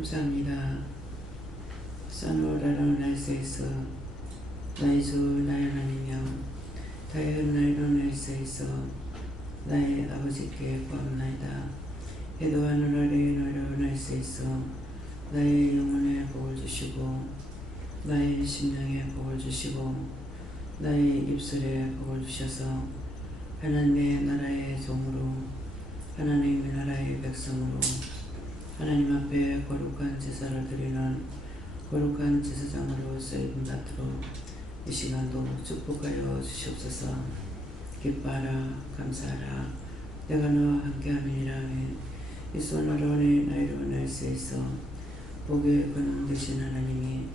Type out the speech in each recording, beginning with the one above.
감사합니다. 산오라로 날세에서 나의 주 나의 하나님이여 다의 흠나이로 날세에서 나의 아버지께 구합나이다. 해도 하늘 아래의 나로 날세에서 나의 영혼에 복을 주시고 나의 심령에 복을 주시고 나의 입술에 복을 주셔서 하나님의 나라의 종으로 하나님의 나라의 백성으로 하나님 앞에 거룩한 제사를 드리는 거룩한 제사장으로 쓰임 받도록 이 시간도 축복하여 주시옵소서. 기뻐하라 감사하라 내가 너와 함께함이니라. 이 손으로는 나이로 날세에서 복의 근원 되신 하나님이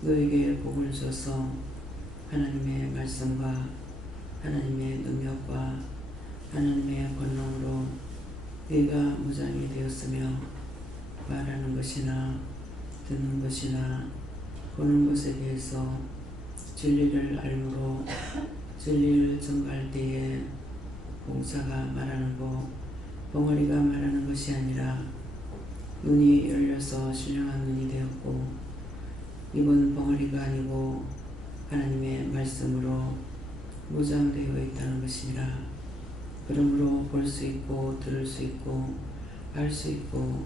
너에게 복을 줘서 하나님의 말씀과 하나님의 능력과 하나님의 권능으로 네가 무장이 되었으며 말하는 것이나 듣는 것이나 보는 것에 대해서 진리를 알므로 진리를 전가할 때에 봉사가 말하는 것, 벙어리가 말하는 것이 아니라 눈이 열려서 신령한 눈이 되었고 입은 벙어리가 아니고 하나님의 말씀으로 무장되어 있다는 것이니라. 그러므로 볼 수 있고 들을 수 있고 알 수 있고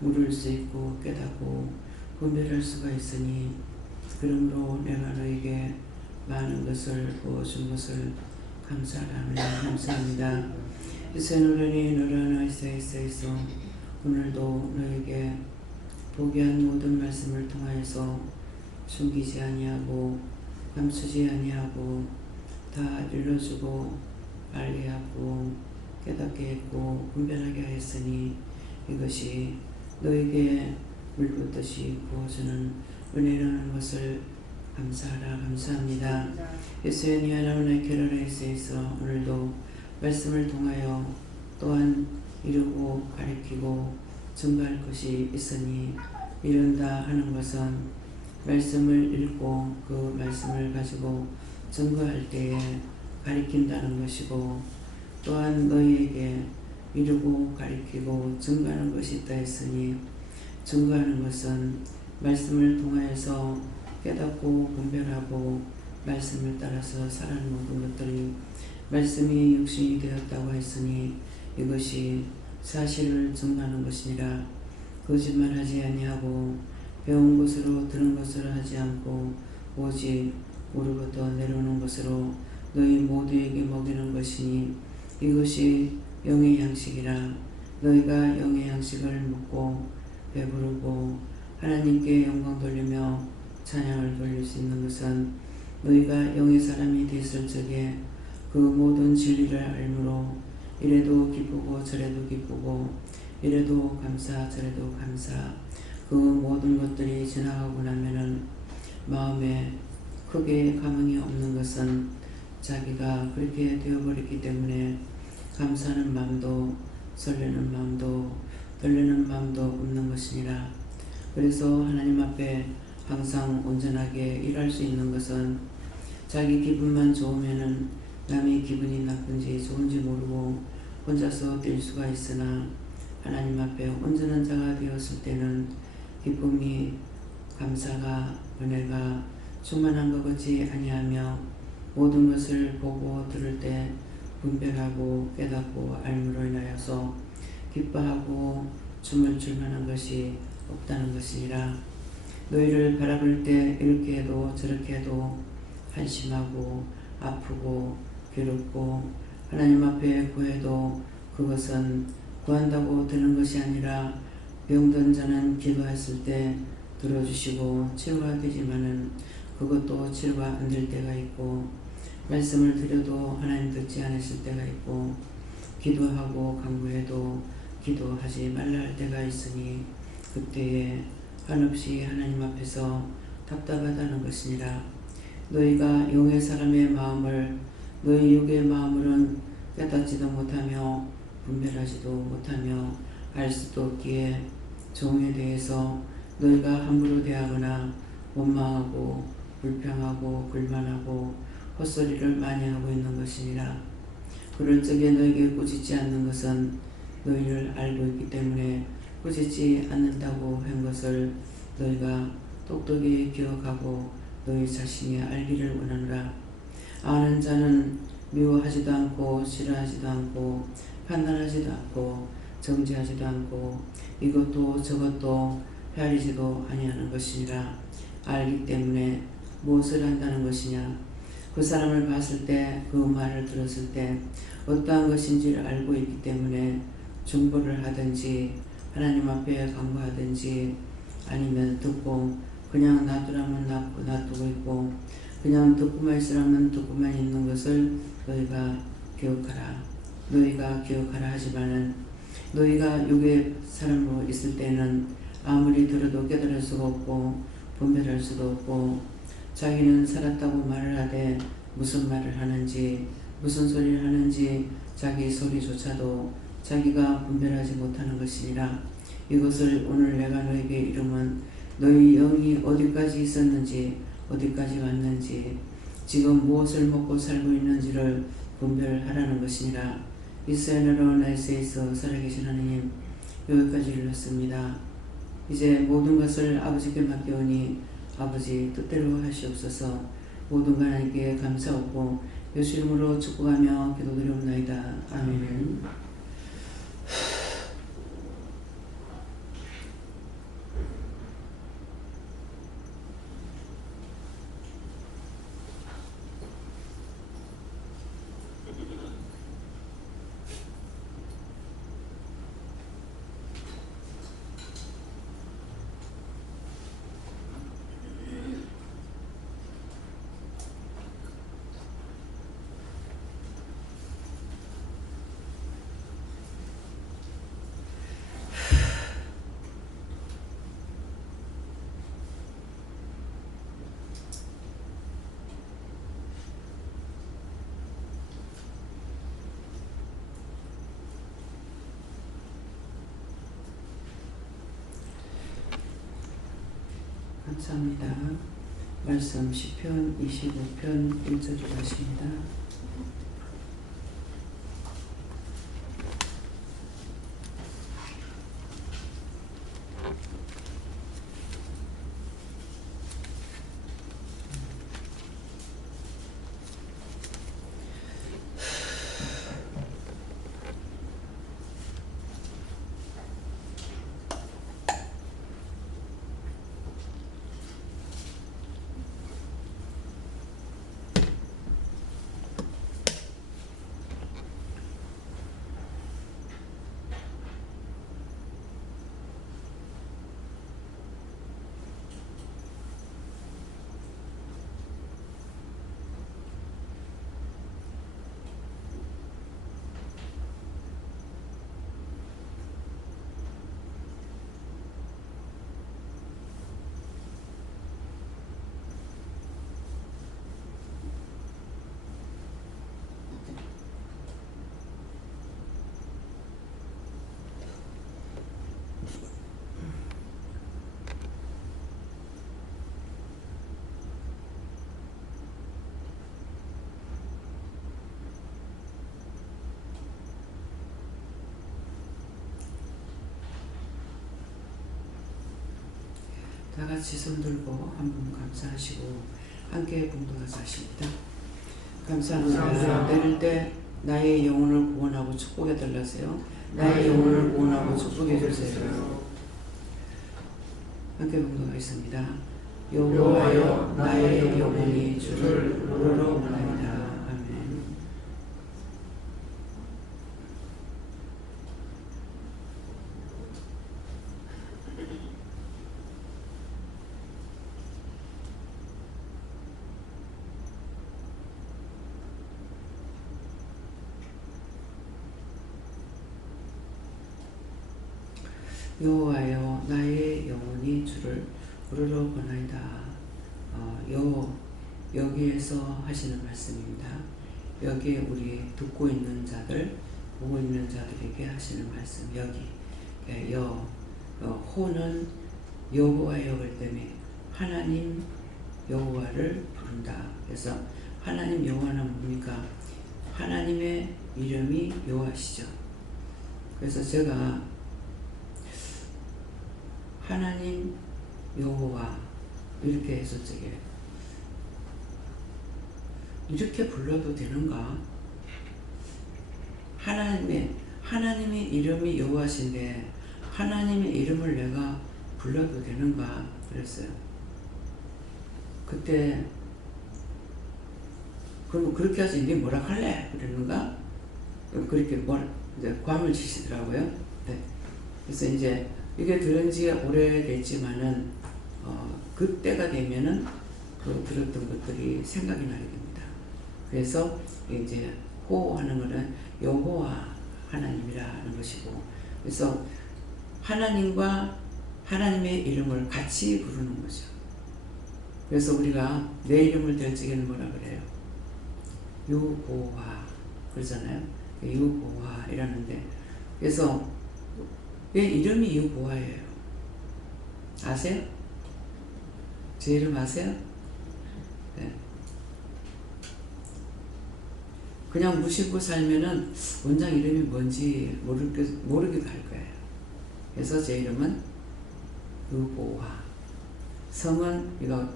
물을 수 있고 깨닫고 분별할 수가 있으니 그러므로 내가 너에게 많은 것을 부어준 것을 감사합니다. 감사합니다. 이새노련이 너를 있어 오늘도 너에게 보기한 모든 말씀을 통하여서 숨기지 아니하고 감추지 아니하고 다 일러주고 알게 하고 깨닫게 했고 분별하게 하였으니 이것이 너에게 물붓듯이 부어주는 은혜라는 것을 감사하라 감사합니다. 예수의 하나님의 캐러레이스에서 오늘도 말씀을 통하여 또한 이루고 가리키고 증거할 것이 있으니 이룬다 하는 것은 말씀을 읽고 그 말씀을 가지고 증거할 때에 가리킨다는 것이고 또한 너희에게 이루고 가리키고 증거하는 것이 있다 했으니 증거하는 것은 말씀을 통하여서 깨닫고 분별하고 말씀을 따라서 살아가는 모든 것들이 말씀이 육신이 되었다고 했으니 이것이 사실을 증거하는 것이니라. 거짓말하지 아니하고 배운 것으로 들은 것으로 하지 않고 오직 우로부터 내려오는 것으로 너희 모두에게 먹이는 것이니 이것이 영의 양식이라. 너희가 영의 양식을 먹고 배부르고 하나님께 영광 돌리며 찬양을 돌릴 수 있는 것은 너희가 영의 사람이 되었을 적에 그 모든 진리를 알므로 이래도 기쁘고 저래도 기쁘고 이래도 감사 저래도 감사 그 모든 것들이 지나가고 나면은 마음에 크게 감흥이 없는 것은 자기가 그렇게 되어버렸기 때문에 감사하는 마음도 설레는 마음도 떨리는 마음도 없는 것이니라. 그래서 하나님 앞에 항상 온전하게 일할 수 있는 것은 자기 기분만 좋으면은 남의 기분이 나쁜지 좋은지 모르고 혼자서 뛸 수가 있으나 하나님 앞에 온전한 자가 되었을 때는 기쁨이 감사가 은혜가 충만한 것 같이 아니하며 모든 것을 보고 들을 때 분별하고 깨닫고 알므로 인하여서 기뻐하고 춤을 출 만한 것이 없다는 것이니라. 너희를 바라볼 때 이렇게 해도 저렇게 해도 한심하고 아프고 괴롭고 하나님 앞에 구해도 그것은 구한다고 되는 것이 아니라 병든 자는 기도했을 때 들어주시고 치유가 되지만은 그것도 치료가 안 될 때가 있고 말씀을 드려도 하나님 듣지 않으실 때가 있고 기도하고 간구해도 기도하지 말라 할 때가 있으니 그때에 한없이 하나님 앞에서 답답하다는 것이니라. 너희가 영의 사람의 마음을 너희 육의 마음으로는 깨닫지도 못하며 분별하지도 못하며 알 수도 없기에 종에 대해서 너희가 함부로 대하거나 원망하고 불평하고 불만하고 헛소리를 많이 하고 있는 것이니라. 그럴 적에 너에게 꾸짖지 않는 것은 너희를 알고 있기 때문에 꾸짖지 않는다고 한 것을 너희가 똑똑히 기억하고 너희 자신이 알기를 원하노라. 아는 자는 미워하지도 않고 싫어하지도 않고 판단하지도 않고 정죄하지도 않고 이것도 저것도 헤아리지도 아니하는 것이니라. 알기 때문에 무엇을 한다는 것이냐? 그 사람을 봤을 때, 그 말을 들었을 때 어떠한 것인지를 알고 있기 때문에 중보를 하든지 하나님 앞에 간구하든지 아니면 듣고 그냥 놔두라면 놔두고 있고 그냥 듣고만 있으라면 듣고만 있는 것을 너희가 기억하라. 너희가 기억하라 하지만은 너희가 육의 사람으로 있을 때는 아무리 들어도 깨달을 수가 없고 분별할 수도 없고 자기는 살았다고 말을 하되 무슨 말을 하는지 무슨 소리를 하는지 자기 소리조차도 자기가 분별하지 못하는 것이니라. 이것을 오늘 내가 너에게 이르면 너희 영이 어디까지 있었는지 어디까지 왔는지 지금 무엇을 먹고 살고 있는지를 분별하라는 것이니라. 이스라엘로 날새에서 살아계신 하나님, 여기까지 이르렀습니다. 이제 모든 것을 아버지께 맡겨오니 아버지 뜻대로 하시옵소서. 모든 것 하나님께 감사하고 예수 이름으로 축복하며 기도드리옵나이다. 아멘. 감사합니다. 말씀 시편 25편 1절을 하십니다. 다 같이 손 들고 한 분 감사하시고 함께 봉독하사 하십니다. 감사합니다. 내릴 때 나의 영혼을 구원하고 축복해 달라세요. 나의 영혼을 구원하고 축복해 주세요. 함께 봉독하겠습니다. 여호와여 나의 영혼이 주를 우러러 원하리다. 아멘. 여호와여 나의 영혼이 주를 우러러 원하리다. 여기에서 하시는 말씀입니다. 여기에 우리 듣고 있는 자들, 보고 있는 자들에게 하시는 말씀. 여기 호는 여호와의 을 때문에 하나님 여호와를 부른다. 그래서 하나님 여호와는 뭡니까? 하나님의 이름이 여호와시죠. 그래서 제가 하나님 여호와 이렇게 했을 적에 이렇게 불러도 되는가? 하나님의 이름이 여호와신데 하나님의 이름을 내가 불러도 되는가? 그랬어요. 그때 그럼 그렇게 하지 니 뭐라 할래? 그랬는가? 그렇게 이제 괌을 치시더라고요. 네. 그래서 이제 이게 들은 지 오래됐지만은 그때가 되면은 그 들었던 것들이 생각이 나게 됩니다. 그래서 이제 호하는 것은 여호와 하나님이라는 것이고, 그래서 하나님과 하나님의 이름을 같이 부르는 거죠. 그래서 우리가 내 이름을 댈 적에는 뭐라 그래요? 유보화 그러잖아요. 유보화 이라는데, 그래서 왜 이름이 유보화예요? 아세요? 제 이름 아세요? 네. 그냥 무시고 살면은 원장 이름이 뭔지 모르기도 할 거예요. 그래서 제 이름은 유보화. 성은 이거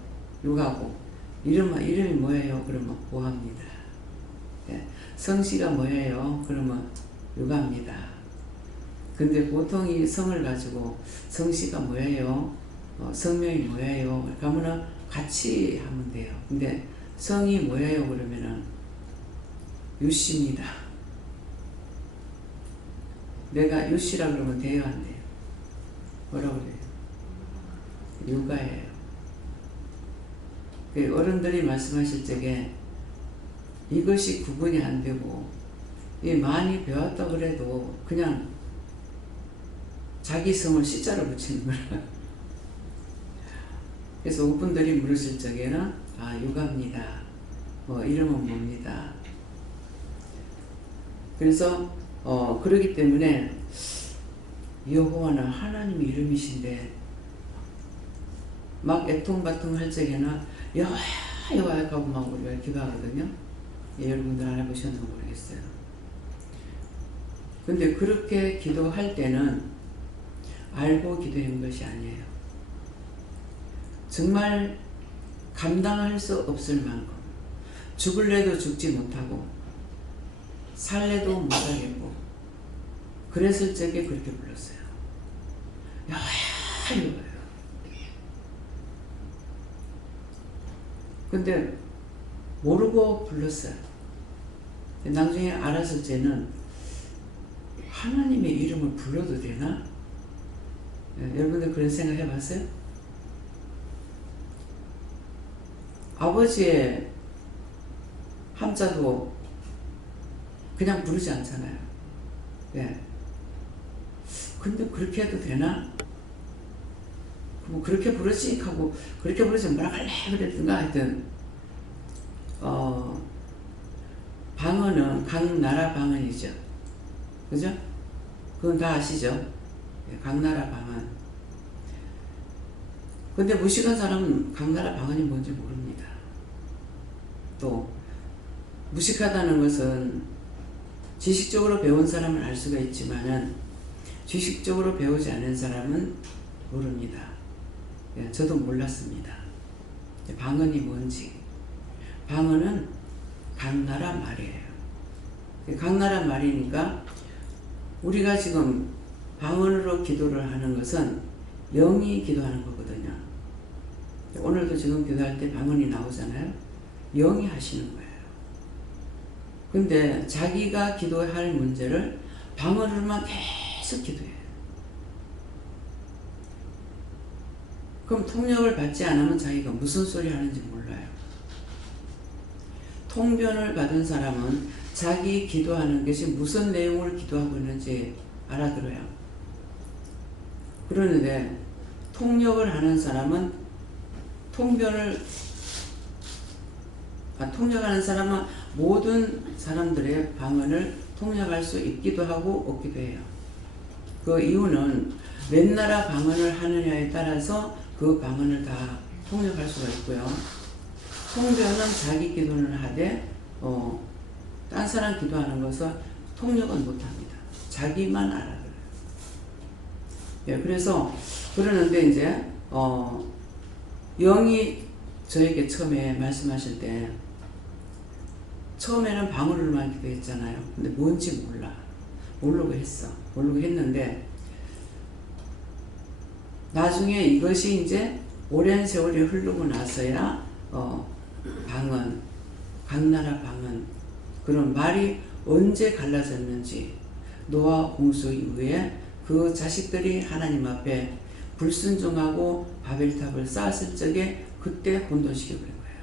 유가고, 이름이 뭐예요? 그러면 보화입니다. 네. 성씨가 뭐예요? 그러면 유가입니다. 근데 보통 이 성을 가지고 성씨가 뭐예요? 성명이 뭐예요? 그러면은 같이 하면 돼요. 근데 성이 뭐예요? 그러면은 유씨입니다. 내가 유씨라 그러면 돼요? 안 돼요? 뭐라고 그래요? 유가예요. 어른들이 말씀하실 적에 이것이 구분이 안 되고 많이 배웠다 그래도 그냥 자기 성을 시자로 붙이는 거라. 그래서 오분들이 물으실 적에는 유가입니다. 이름은 뭡니다. 그래서 그러기 때문에 여호와는 하나님 이름이신데 막 애통바통 할 적에는 여호와 여호와 하고 막 우리가 기도하거든요. 여러분들 안 해보셨는지 모르겠어요. 근데 그렇게 기도할 때는 알고 기도한 것이 아니에요. 정말 감당할 수 없을 만큼 죽을래도 죽지 못하고 살래도 못하겠고 그랬을 적에 그렇게 불렀어요. 여호와 여호와. 근데 모르고 불렀어요. 나중에 알았을 때는 하나님의 이름을 불러도 되나? 여러분들 그런 생각 해봤어요? 아버지의 함자도 그냥 부르지 않잖아요. 예. 근데 그렇게 해도 되나? 뭐 그렇게 부르지 하고 그렇게 부르지 뭐라 할래 그랬던가 하여튼 방언은 각 나라 방언이죠. 그죠? 그건 다 아시죠? 각 나라 방언. 근데 무식한 사람은 각 나라 방언이 뭔지 모릅니다. 또 무식하다는 것은 지식적으로 배운 사람은 알 수가 있지만은 지식적으로 배우지 않은 사람은 모릅니다. 저도 몰랐습니다. 방언이 뭔지. 방언은 각 나라 말이에요. 각 나라 말이니까 우리가 지금 방언으로 기도를 하는 것은 영이 기도하는 거거든요. 오늘도 지금 기도할 때 방언이 나오잖아요. 영이 하시는 거예요. 근데 자기가 기도할 문제를 방언으로만 계속 기도해요. 그럼 통역을 받지 않으면 자기가 무슨 소리 하는지 몰라요. 통변을 받은 사람은 자기 기도하는 것이 무슨 내용을 기도하고 있는지 알아들어요. 그러는데 통역을 하는 사람은 통역하는 사람은 모든 사람들의 방언을 통역할 수 있기도 하고 없기도 해요. 그 이유는 몇 나라 방언을 하느냐에 따라서 그 방언을 다 통역할 수가 있고요. 통변은 자기 기도는 하되 딴 사람 기도하는 것은 통역은 못합니다. 자기만 알아들어요. 그래서 그러는데 이제 영이 저에게 처음에 말씀하실 때 처음에는 방울을만 기도했잖아요. 근데 뭔지 몰라. 모르고 했어. 모르고 했는데 나중에 이것이 이제 오랜 세월이 흐르고 나서야 방언, 각 나라 방언 그런 말이 언제 갈라졌는지 노아 홍수 이후에 그 자식들이 하나님 앞에 불순종하고 바벨탑을 쌓았을 적에 그때 혼돈시켜버린 거예요.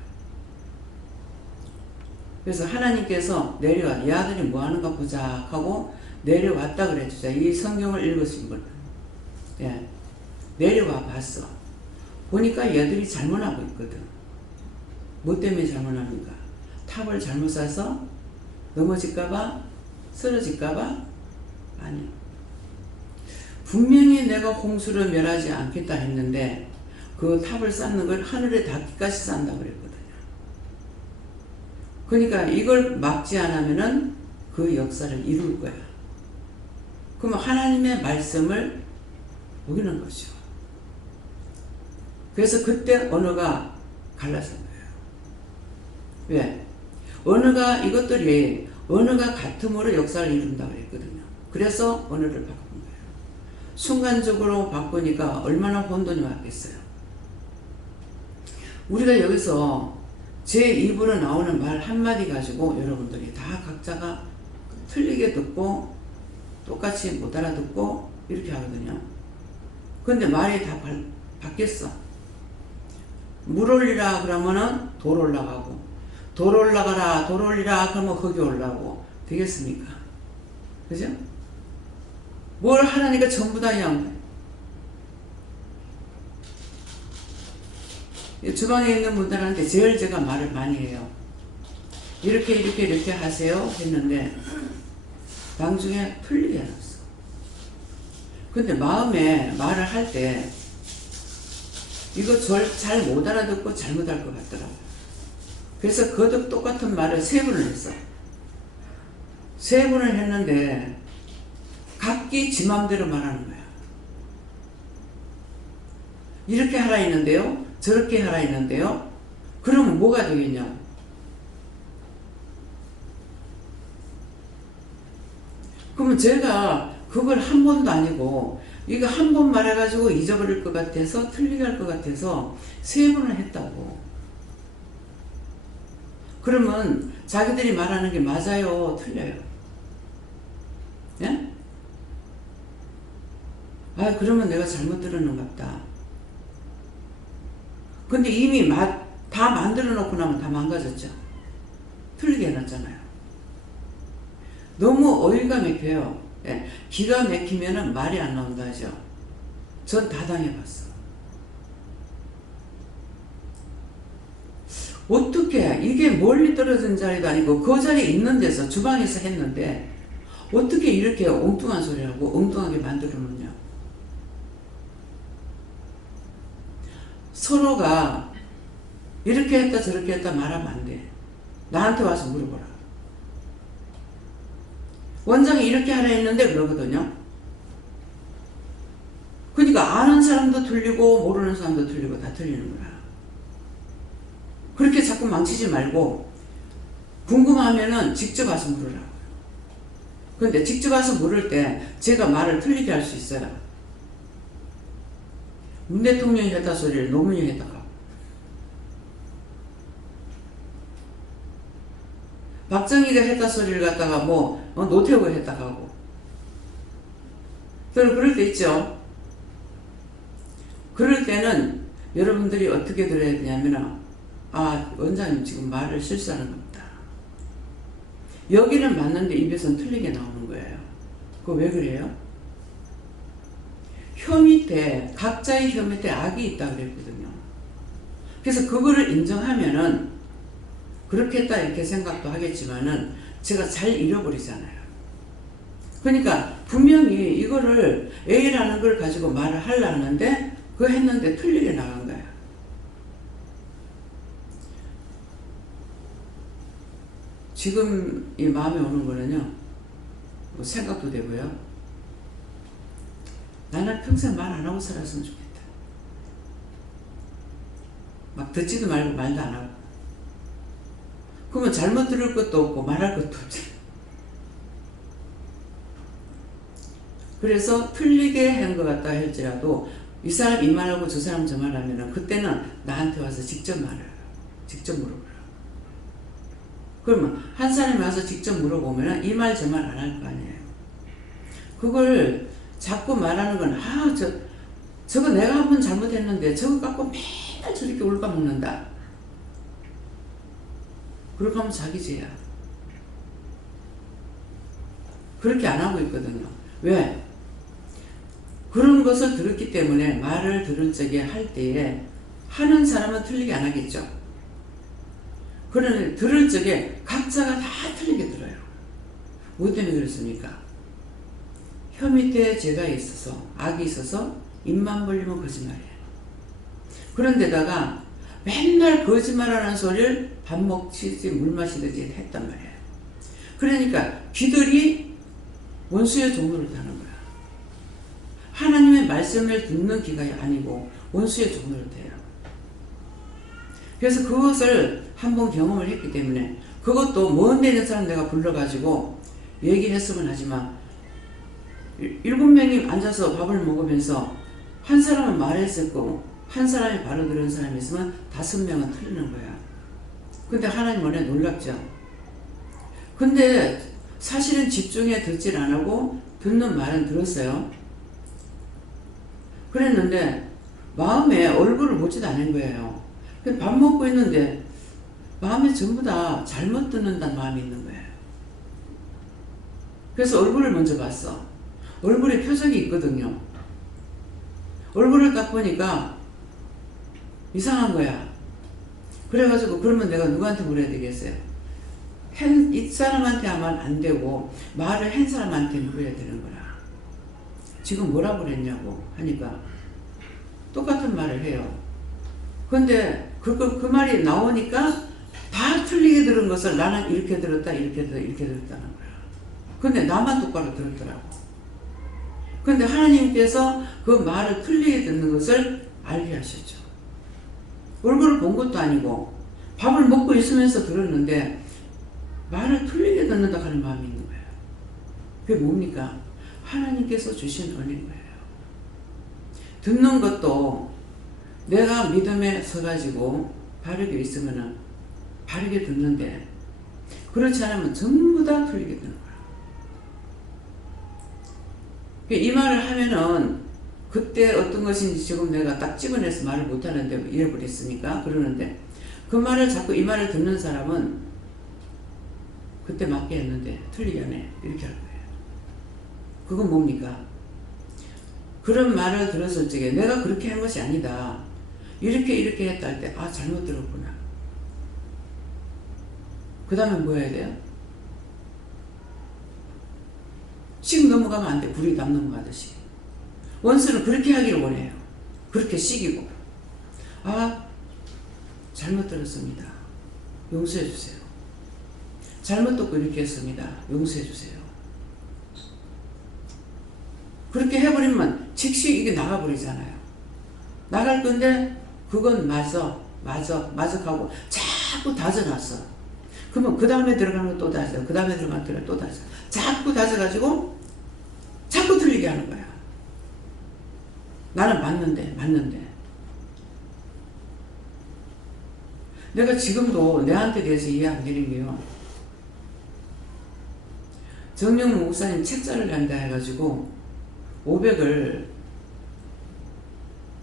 그래서 하나님께서 내려와 이 아들이 뭐하는가 보자 하고 내려왔다 그랬죠. 이 성경을 읽으신 분 예, 내려와 봤어. 보니까 얘들이 잘못하고 있거든. 뭐 때문에 잘못합니까? 탑을 잘못 쌓아서 넘어질까봐? 쓰러질까봐? 아니요. 분명히 내가 홍수를 멸하지 않겠다 했는데 그 탑을 쌓는 걸 하늘에 닿기까지 쌓는다고 그랬거든요. 그러니까 이걸 막지 않으면은 그 역사를 이룰 거야. 그러면 하나님의 말씀을 어기는 거죠. 그래서 그때 언어가 갈라진 거예요. 왜? 언어가 같음으로 역사를 이룬다고 했거든요. 그래서 언어를 바꾼 거예요. 순간적으로 바꾸니까 얼마나 혼돈이 왔겠어요. 우리가 여기서 제 입으로 나오는 말 한마디 가지고 여러분들이 다 각자가 틀리게 듣고 똑같이 못 알아듣고 이렇게 하거든요. 근데 말이 다 바뀌었어. 물 올리라 그러면은 돌 올라가고, 돌 올라가라, 돌 올리라 그러면 흙이 올라오고, 되겠습니까? 그죠? 뭘 하라니까 전부 다 그냥. 주방에 있는 분들한테 제일 제가 말을 많이 해요. 이렇게 하세요 했는데 나중에 틀리게 해놨어. 근데 마음에 말을 할 때 이거 잘 못 알아듣고 잘못할 것 같더라고요. 그래서 거듭 똑같은 말을 3번을 했어. 3번을 했는데 각기 지 맘대로 말하는 거야. 이렇게 하라 했는데요, 저렇게 하라 했는데요. 그러면 뭐가 되겠냐고. 그러면 제가 그걸 한 번도 아니고 이거 한 번 말해가지고 잊어버릴 것 같아서 틀리게 할 것 같아서 3번을 했다고. 그러면 자기들이 말하는 게 맞아요, 틀려요? 예? 아, 그러면 내가 잘못 들었는갑다. 근데 이미 다 만들어 놓고 나면 다 망가졌죠. 틀리게 해놨잖아요. 너무 어이가 막혀요. 예. 기가 막히면은 말이 안 나온다 하죠. 전 다 당해봤어. 어떻게 이게 멀리 떨어진 자리도 아니고 그 자리에 있는 데서 주방에서 했는데 어떻게 이렇게 엉뚱한 소리하고 엉뚱하게 만들어 놓냐. 서로가 이렇게 했다 저렇게 했다 말하면 안 돼. 나한테 와서 물어보라. 원장이 이렇게 하라 했는데 그러거든요. 그러니까 아는 사람도 틀리고 모르는 사람도 틀리고 다 틀리는 거야. 그렇게 자꾸 망치지 말고 궁금하면은 직접 와서 물으라고요. 그런데 직접 와서 물을 때 제가 말을 틀리게 할 수 있어요. 문 대통령이 했다 소리를 노무현이 했다 하고, 박정희가 했다 소리를 갖다가 노태우가 했다 하고, 그럴 때 있죠. 그럴 때는 여러분들이 어떻게 들어야 되냐면, 아, 원장님 지금 말을 실수하는 겁니다. 여기는 맞는데 입에서는 틀리게 나오는 거예요. 그거 왜 그래요? 혀 밑에, 각자의 혀 밑에 악이 있다고 그랬거든요. 그래서 그거를 인정하면은 그렇게 했다 이렇게 생각도 하겠지만은 제가 잘 잃어버리잖아요. 그러니까 분명히 이거를 A라는 걸 가지고 말을 하려 하는데 그거 했는데 틀리게 나간 거야. 지금 이 마음에 오는 거는요, 생각도 되고요. 나는 평생 말 안 하고 살았으면 좋겠다. 막 듣지도 말고 말도 안 하고. 그러면 잘못 들을 것도 없고 말할 것도 없잖아. 그래서 틀리게 한 것 같다 할지라도 이 사람 이 말하고 저 사람 저 말하면은 그때는 나한테 와서 직접 말해요. 직접 물어보라. 그러면 한 사람이 와서 직접 물어보면은 이 말 저 말 안 할 거 아니에요. 그걸 자꾸 말하는 건 저거 내가 한 번 잘못했는데 저거 갖고 맨날 저렇게 울까먹는다. 그렇게 하면 자기 죄야. 그렇게 안 하고 있거든요. 왜? 그런 것을 들었기 때문에 말을 들을 적에 할 때에 하는 사람은 틀리게 안 하겠죠. 그러니 들을 적에 각자가 다 틀리게 들어요. 뭐 때문에 그렇습니까? 혀 밑에 죄가 있어서 악이 있어서 입만 벌리면 거짓말이에요. 그런데다가 맨날 거짓말하는 소리를 밥 먹듯이 물 마시듯이 했단 말이에요. 그러니까 귀들이 원수의 종로를 타는 거야. 하나님의 말씀을 듣는 귀가 아니고 원수의 종로를 타요. 그래서 그것을 한번 경험을 했기 때문에 그것도 먼 데 있는 사람 내가 불러가지고 얘기했으면 하지만 7명이 앉아서 밥을 먹으면서 한 사람은 말했을 거고 한 사람이 바로 들은 사람이 있으면 5명은 틀리는 거야. 근데 하나님 원래 놀랍죠. 근데 사실은 집중해 듣질 안 하고 듣는 말은 들었어요. 그랬는데 마음에 얼굴을 보지도 않은 거예요. 밥 먹고 있는데 마음에 전부 다 잘못 듣는다는 마음이 있는 거예요. 그래서 얼굴을 먼저 봤어. 얼굴에 표정이 있거든요. 얼굴을 딱 보니까 이상한 거야. 그래가지고 그러면 내가 누구한테 물어야 되겠어요? 이 사람한테 하면 안 되고 말을 한 사람한테 물어야 되는 거라. 지금 뭐라고 그랬냐고 하니까 똑같은 말을 해요. 근데 그 말이 나오니까 다 틀리게 들은 것을 나는 이렇게 들었다 이렇게 들었다는 거야. 근데 나만 똑바로 들었더라고. 근데 하나님께서 그 말을 틀리게 듣는 것을 알게 하셨죠. 얼굴을 본 것도 아니고 밥을 먹고 있으면서 들었는데 말을 틀리게 듣는다 하는 마음이 있는 거예요. 그게 뭡니까? 하나님께서 주신 은혜인 거예요. 듣는 것도 내가 믿음에 서가지고 바르게 있으면은 바르게 듣는데 그렇지 않으면 전부 다 틀리게 듣는 거야. 이 말을 하면은 그때 어떤 것인지 지금 내가 딱 찍어내서 말을 못하는데 잃어버렸으니까 그러는데 그 말을 자꾸 이 말을 듣는 사람은 그때 맞게 했는데 틀리게 하네 이렇게 할 거예요. 그건 뭡니까? 그런 말을 들었을 적에 내가 그렇게 한 것이 아니다. 이렇게 했다 할 때 잘못 들었구나. 그 다음에 뭐 해야 돼요? 씩 넘어가면 안 돼. 불이 담 넘어가듯이. 원수는 그렇게 하기를 원해요. 그렇게 시기고. 잘못 들었습니다. 용서해 주세요. 잘못 듣고 이렇게 했습니다. 용서해 주세요. 그렇게 해버리면 즉시 이게 나가버리잖아요. 나갈 건데 그건 맞아 하고 자꾸 다져놨어. 그러면 그 다음에 들어가는 거 또 다져. 그 다음에 들어가는 거 또 다져. 자꾸 다져가지고 자꾸 틀리게 하는 거야. 나는 맞는데. 내가 지금도 내한테 대해서 이해 안 되는 게요. 정영무 목사님 책자를 낸다 해가지고 500을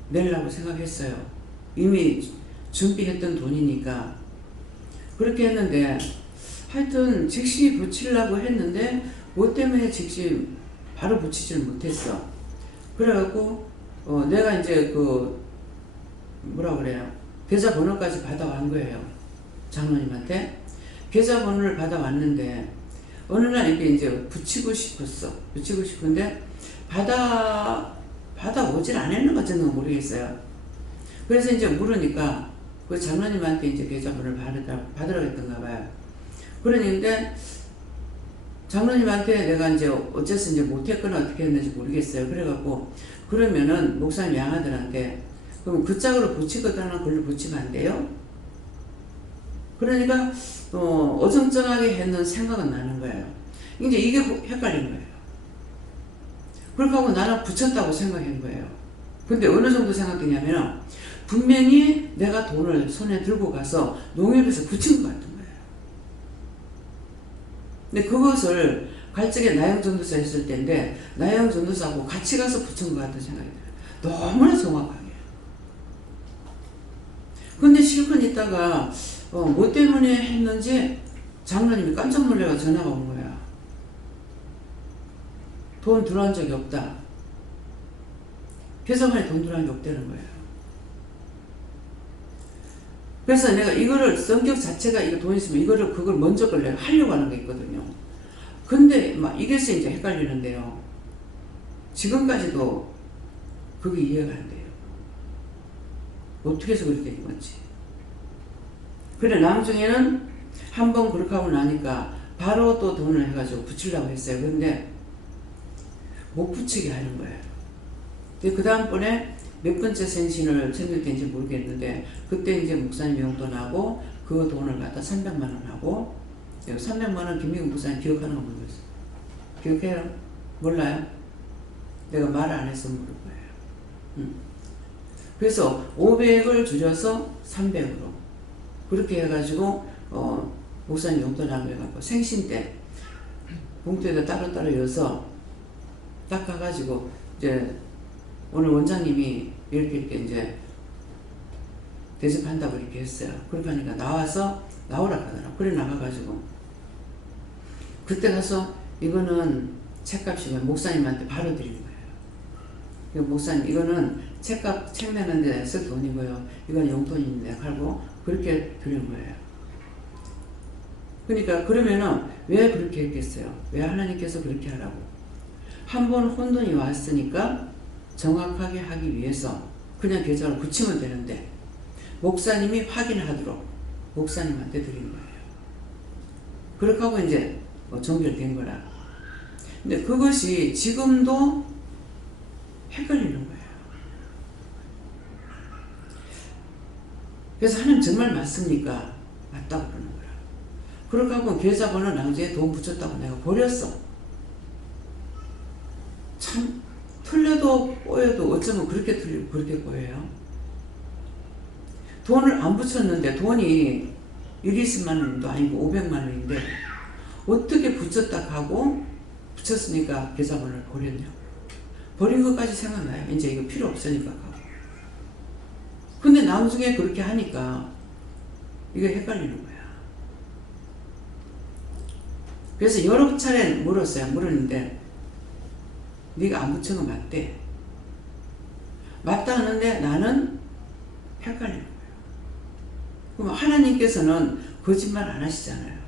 내려고 생각했어요. 이미 준비했던 돈이니까. 그렇게 했는데 하여튼 즉시 붙이려고 했는데 뭐 때문에 즉시 바로 붙이지를 못했어. 그래갖고 내가 이제 계좌번호까지 받아온 거예요. 장로님한테. 계좌번호를 받아왔는데 어느 날 이게 이제 붙이고 싶었어. 붙이고 싶은데 받아오질 않았는 어쨌든 모르겠어요. 그래서 이제 물으니까 그 장로님한테 이제 계좌번호를 받으라고 했던가 봐요. 그러는데 장로님한테 내가 이제 어째서 이제 못했거나 어떻게 했는지 모르겠어요. 그래갖고 그러면은 목사님 양아들한테 그럼 그 짝으로 붙이거나 글로 붙이면 안 돼요? 그러니까 어정쩡하게 했는 생각은 나는 거예요. 이제 이게 헷갈린 거예요. 그렇게 하고 나는 붙였다고 생각한 거예요. 근데 어느 정도 생각되냐면 분명히 내가 돈을 손에 들고 가서 농협에서 붙인 것 같은 거예요. 근데 그것을 갈적에 나영전도사 했을 때인데 나영전도사하고 같이 가서 붙인 것 같은 생각이 들어요. 너무나 정확하게. 근데 실컷 있다가 뭐 때문에 했는지 장로님이 깜짝 놀래가 전화가 온 거야. 돈 들어온 적이 없다. 계좌번에 돈 들어온 게 없다는 거예요. 그래서 내가 이거를 성격 자체가 이거 돈 있으면 그걸 먼저 걸 내가 하려고 하는 게 있거든요. 근데 막 이래서 이제 헷갈리는데요. 지금까지도 그게 이해가 안 돼요. 어떻게 해서 그렇게 된 건지. 그래 나중에는 한번 그렇게 하고 나니까 바로 또 돈을 해가지고 붙이려고 했어요. 근데 못 붙이게 하는 거예요. 그 다음번에 몇 번째 생신을 챙길 때인지 모르겠는데 그때 이제 목사님 용돈하고 그 돈을 갖다 300만 원 하고 300만 원 김미국 목사님 기억하는 거 모르겠어요. 기억해요? 몰라요? 내가 말을 안 해서 모를 거예요. 그래서 500을 줄여서 300으로 그렇게 해가지고 목사님 용돈하고 해갖고 생신 때 봉투에다 따로따로 여서 딱 가가지고 이제 오늘 원장님이 이렇게 이제 대접한다고 이렇게 했어요. 그렇게 하니까 나오라 하더라고. 그래 나가가지고 그때 가서 이거는 책값이면 목사님한테 바로 드린 거예요. 목사님 이거는 책 내는데 쓸 돈이고요. 이건 용돈인데 하고 그렇게 드린 거예요. 그러니까 그러면은 왜 그렇게 했겠어요? 왜 하나님께서 그렇게 하라고? 한 번 혼돈이 왔으니까 정확하게 하기 위해서 그냥 계좌를 붙이면 되는데 목사님이 확인하도록 목사님한테 드린 거예요. 그렇게 하고 이제 종결된 거라. 근데 그것이 지금도 헷갈리는 거예요. 그래서 하나님 정말 맞습니까? 맞다고 그러는 거야. 그렇게 하고 계좌번호 나중에 돈 붙였다고 내가 버렸어. 참 틀려도 꼬여도 어쩌면 그렇게 틀리고 그렇게 꼬여요. 돈을 안 붙였는데 돈이 120만 원도 아니고 500만 원인데 어떻게 붙였다 하고 붙였으니까 계좌번호를 버렸냐고. 버린 것까지 생각나요. 이제 이거 필요 없으니까 하고. 근데 나중에 그렇게 하니까 이게 헷갈리는 거야. 그래서 여러 차례 물었는데 네가 안 붙인 거 맞대. 맞다 하는데 나는 헷갈리는 거예요. 그럼 하나님께서는 거짓말 안 하시잖아요.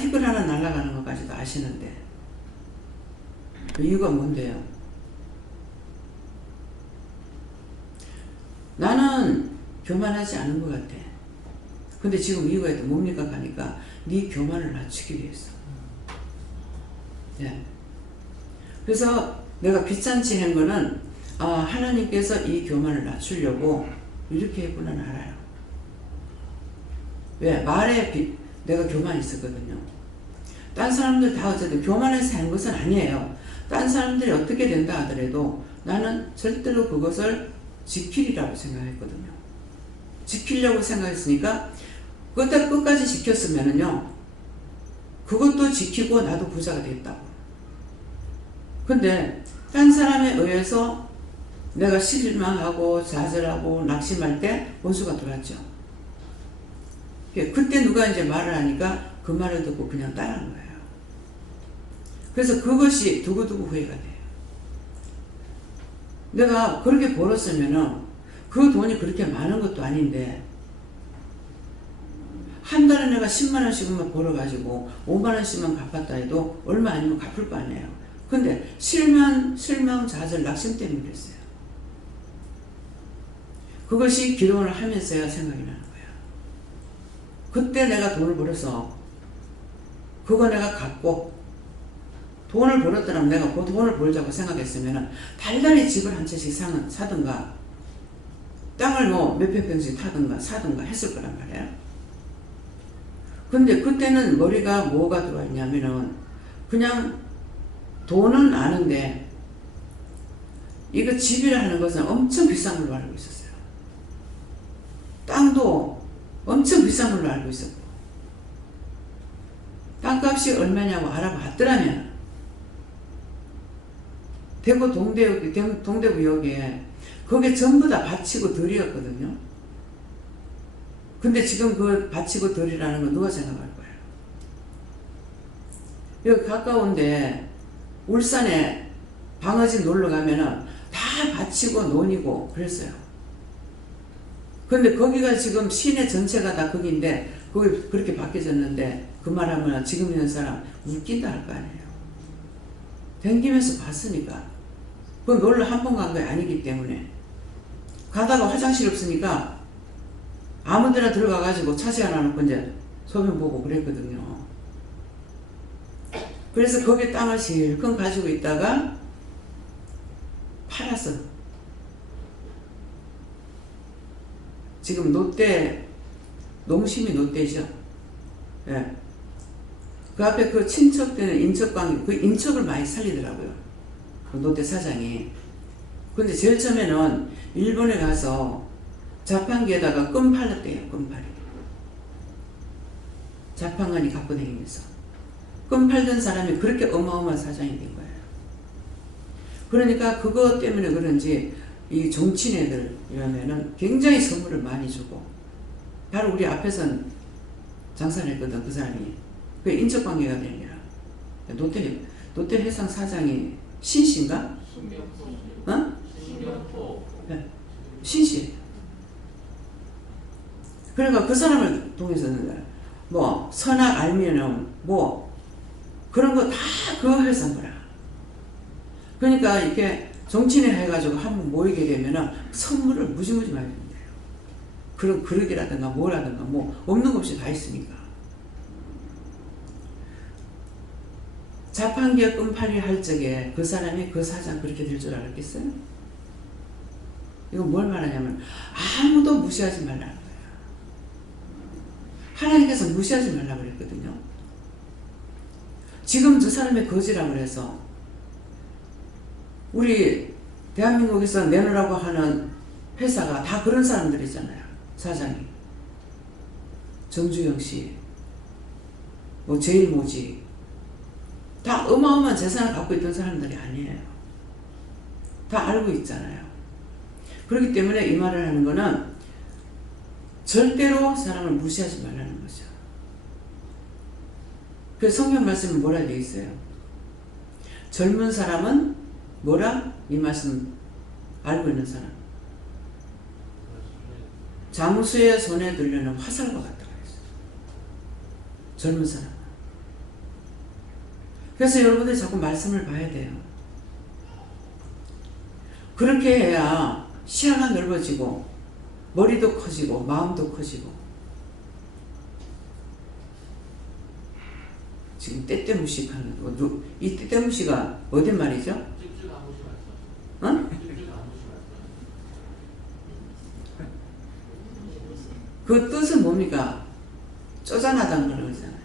티끌 하나 날아가는 것까지도 아시는데 이유가 뭔데요? 나는 교만하지 않은 것 같아. 근데 지금 이유가 또 뭡니까? 가니까 네 교만을 낮추기 위해서. 네. 그래서 내가 귀찮지 한 거는 하나님께서 이 교만을 낮추려고 이렇게 했구나 알아요. 왜? 말에 내가 교만이 있었거든요. 딴 사람들 다 어쨌든 교만해서 한 것은 아니에요. 딴 사람들이 어떻게 된다 하더라도 나는 절대로 그것을 지키리라고 생각했거든요. 지키려고 생각했으니까 끝까지 지켰으면은요 그것도 지키고 나도 부자가 됐다고. 근데 딴 사람에 의해서 내가 실망하고 좌절하고 낙심할 때 원수가 들어왔죠. 그때 누가 이제 말을 하니까 그 말을 듣고 그냥 따라한 거예요. 그래서 그것이 두고두고 후회가 돼요. 내가 그렇게 벌었으면은 그 돈이 그렇게 많은 것도 아닌데 한 달에 내가 10만 원씩만 벌어가지고 5만 원씩만 갚았다 해도 얼마 아니면 갚을 거 아니에요. 근데 실망, 좌절, 낙심 때문에 그랬어요. 그것이 기도를 하면서야 생각이 나는 거예요. 그때 내가 돈을 벌어서 그거 내가 갖고 돈을 벌었더라면 내가 그 돈을 벌자고 생각했으면 달달이 집을 한 채씩 사든가 땅을 뭐 몇백 평씩 사든가 했을 거란 말이에요. 근데 그때는 머리가 뭐가 들어왔냐면은 그냥 돈은 아는데 이거 집이라는 것은 엄청 비싼 걸로 알고 있었어요. 땅도 엄청 비싼 걸로 알고 있었고 땅값이 얼마냐고 알아봤더라면 대구 동대구역에 그게 전부 다 밭이고 들이었거든요. 근데 지금 그 밭이고 들이라는 건 누가 생각할 거예요? 여기 가까운데 울산에 방어진 놀러 가면은 다 밭이고 논이고 그랬어요. 근데 거기가 지금 시내 전체가 다 거기인데 거기 그렇게 바뀌어졌는데 그 말하면 지금 있는 사람 웃긴다 할 거 아니에요. 댕기면서 봤으니까. 그 놀러 한 번 간 게 아니기 때문에 가다가 화장실 없으니까 아무 데나 들어가가지고 차시 하나 놓고 이제 소변 보고 그랬거든요. 그래서 거기 땅을 실컷 가지고 있다가 팔았어. 지금 농심이 롯데죠. 예. 그 앞에 그 친척들은 인척광, 그 인척을 많이 살리더라고요. 그 롯데 사장이. 근데 제일 처음에는 일본에 가서 자판기에다가 껌 팔았대요, 껌팔이. 자판관이 갖고 다니면서. 껌 팔던 사람이 그렇게 어마어마한 사장이 된 거예요. 그러니까 그것 때문에 그런지 이 정치인 애들 이러면은 굉장히 선물을 많이 주고 바로 우리 앞에선 장사를 했거든, 그 사람이. 그 인척관계가 되는 거야. 롯데 해상 사장이 신씨인가? 어? 네. 신씨. 그러니까 그 사람을 통해서 뭐 선악 알면은 뭐 그런 거 다 그 회사인 거라. 그러니까 이렇게 정치인 해가지고 한번 모이게 되면은 선물을 무지무지 많이 준대요. 그런 그릇이라든가 뭐라든가 뭐 없는 것 없이 다 있으니까. 자판기에 껌팔이 할 적에 그 사람이 그 사장 그렇게 될 줄 알았겠어요? 이건 뭘 말하냐면 아무도 무시하지 말라는 거예요. 하나님께서 무시하지 말라고 그랬거든요. 지금 저 사람의 거지라고 해서 우리 대한민국에서 내놓으라고 하는 회사가 다 그런 사람들이잖아요. 사장이. 정주영씨, 뭐 제일모직 다 어마어마한 재산을 갖고 있던 사람들이 아니에요. 다 알고 있잖아요. 그렇기 때문에 이 말을 하는 거는 절대로 사람을 무시하지 말라는 거죠. 그래서 성경 말씀에 뭐라 되어 있어요? 젊은 사람은 뭐라? 이 말씀 알고 있는 사람. 장수의 손에 들려는 화살과 같다고 했어요. 젊은 사람. 그래서 여러분들이 자꾸 말씀을 봐야 돼요. 그렇게 해야 시야가 넓어지고 머리도 커지고 마음도 커지고. 지금 때때무식하는 거. 이 때때무시가 어딘 말이죠? 어? 그 뜻은 뭡니까? 쪼잔하다는 걸 그러잖아요.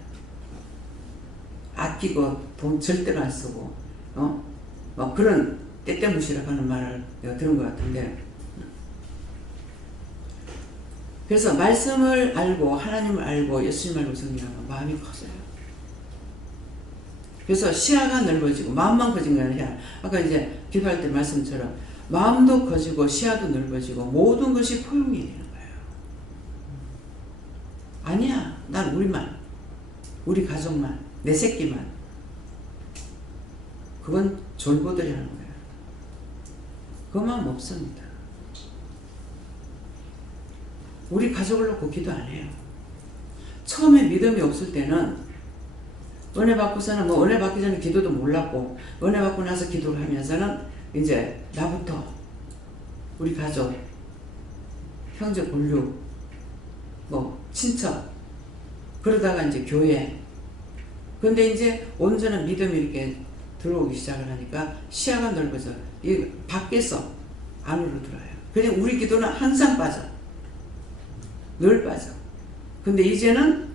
아끼고 돈 절대로 안 쓰고 뭐 그런 때때무시라고 하는 말을 내가 들은 것 같은데, 그래서 말씀을 알고 하나님을 알고 예수님 알고 성령하면 마음이 커져요. 그래서 시야가 넓어지고 마음만 커진 게 아니라 아까 이제 기도할 때 말씀처럼 마음도 커지고 시야도 넓어지고 모든 것이 포용이 되는 거예요. 아니야, 난 우리만, 우리 가족만, 내 새끼만. 그건 졸보들이라는 거예요. 그 마음 없습니다. 우리 가족을 놓고 기도 안 해요. 처음에 믿음이 없을 때는 은혜 받고서는 뭐 은혜 받기 전에 기도도 몰랐고 은혜 받고 나서 기도를 하면서는 이제 나부터 우리 가족, 형제 본류, 뭐 친척, 그러다가 이제 교회, 근데 이제 온전한 믿음이 이렇게 들어오기 시작을 하니까 시야가 넓어져. 이 밖에서 안으로 들어요. 그냥 우리 기도는 항상 빠져. 늘 빠져. 근데 이제는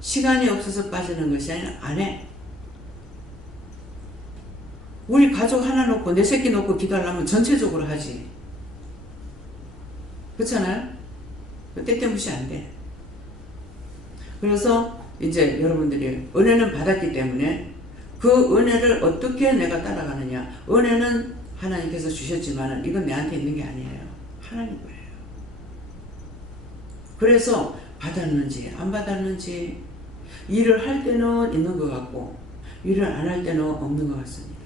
시간이 없어서 빠지는 것이 아니라 안에. 우리 가족 하나 놓고 내 새끼 놓고 기도하려면 전체적으로 하지. 그렇잖아요? 때때무시 안 돼. 그래서 이제 여러분들이 은혜는 받았기 때문에 그 은혜를 어떻게 내가 따라가느냐. 은혜는 하나님께서 주셨지만 이건 내한테 있는 게 아니에요. 하나님 거예요. 그래서 받았는지 안 받았는지 일을 할 때는 있는 것 같고 일을 안 할 때는 없는 것 같습니다.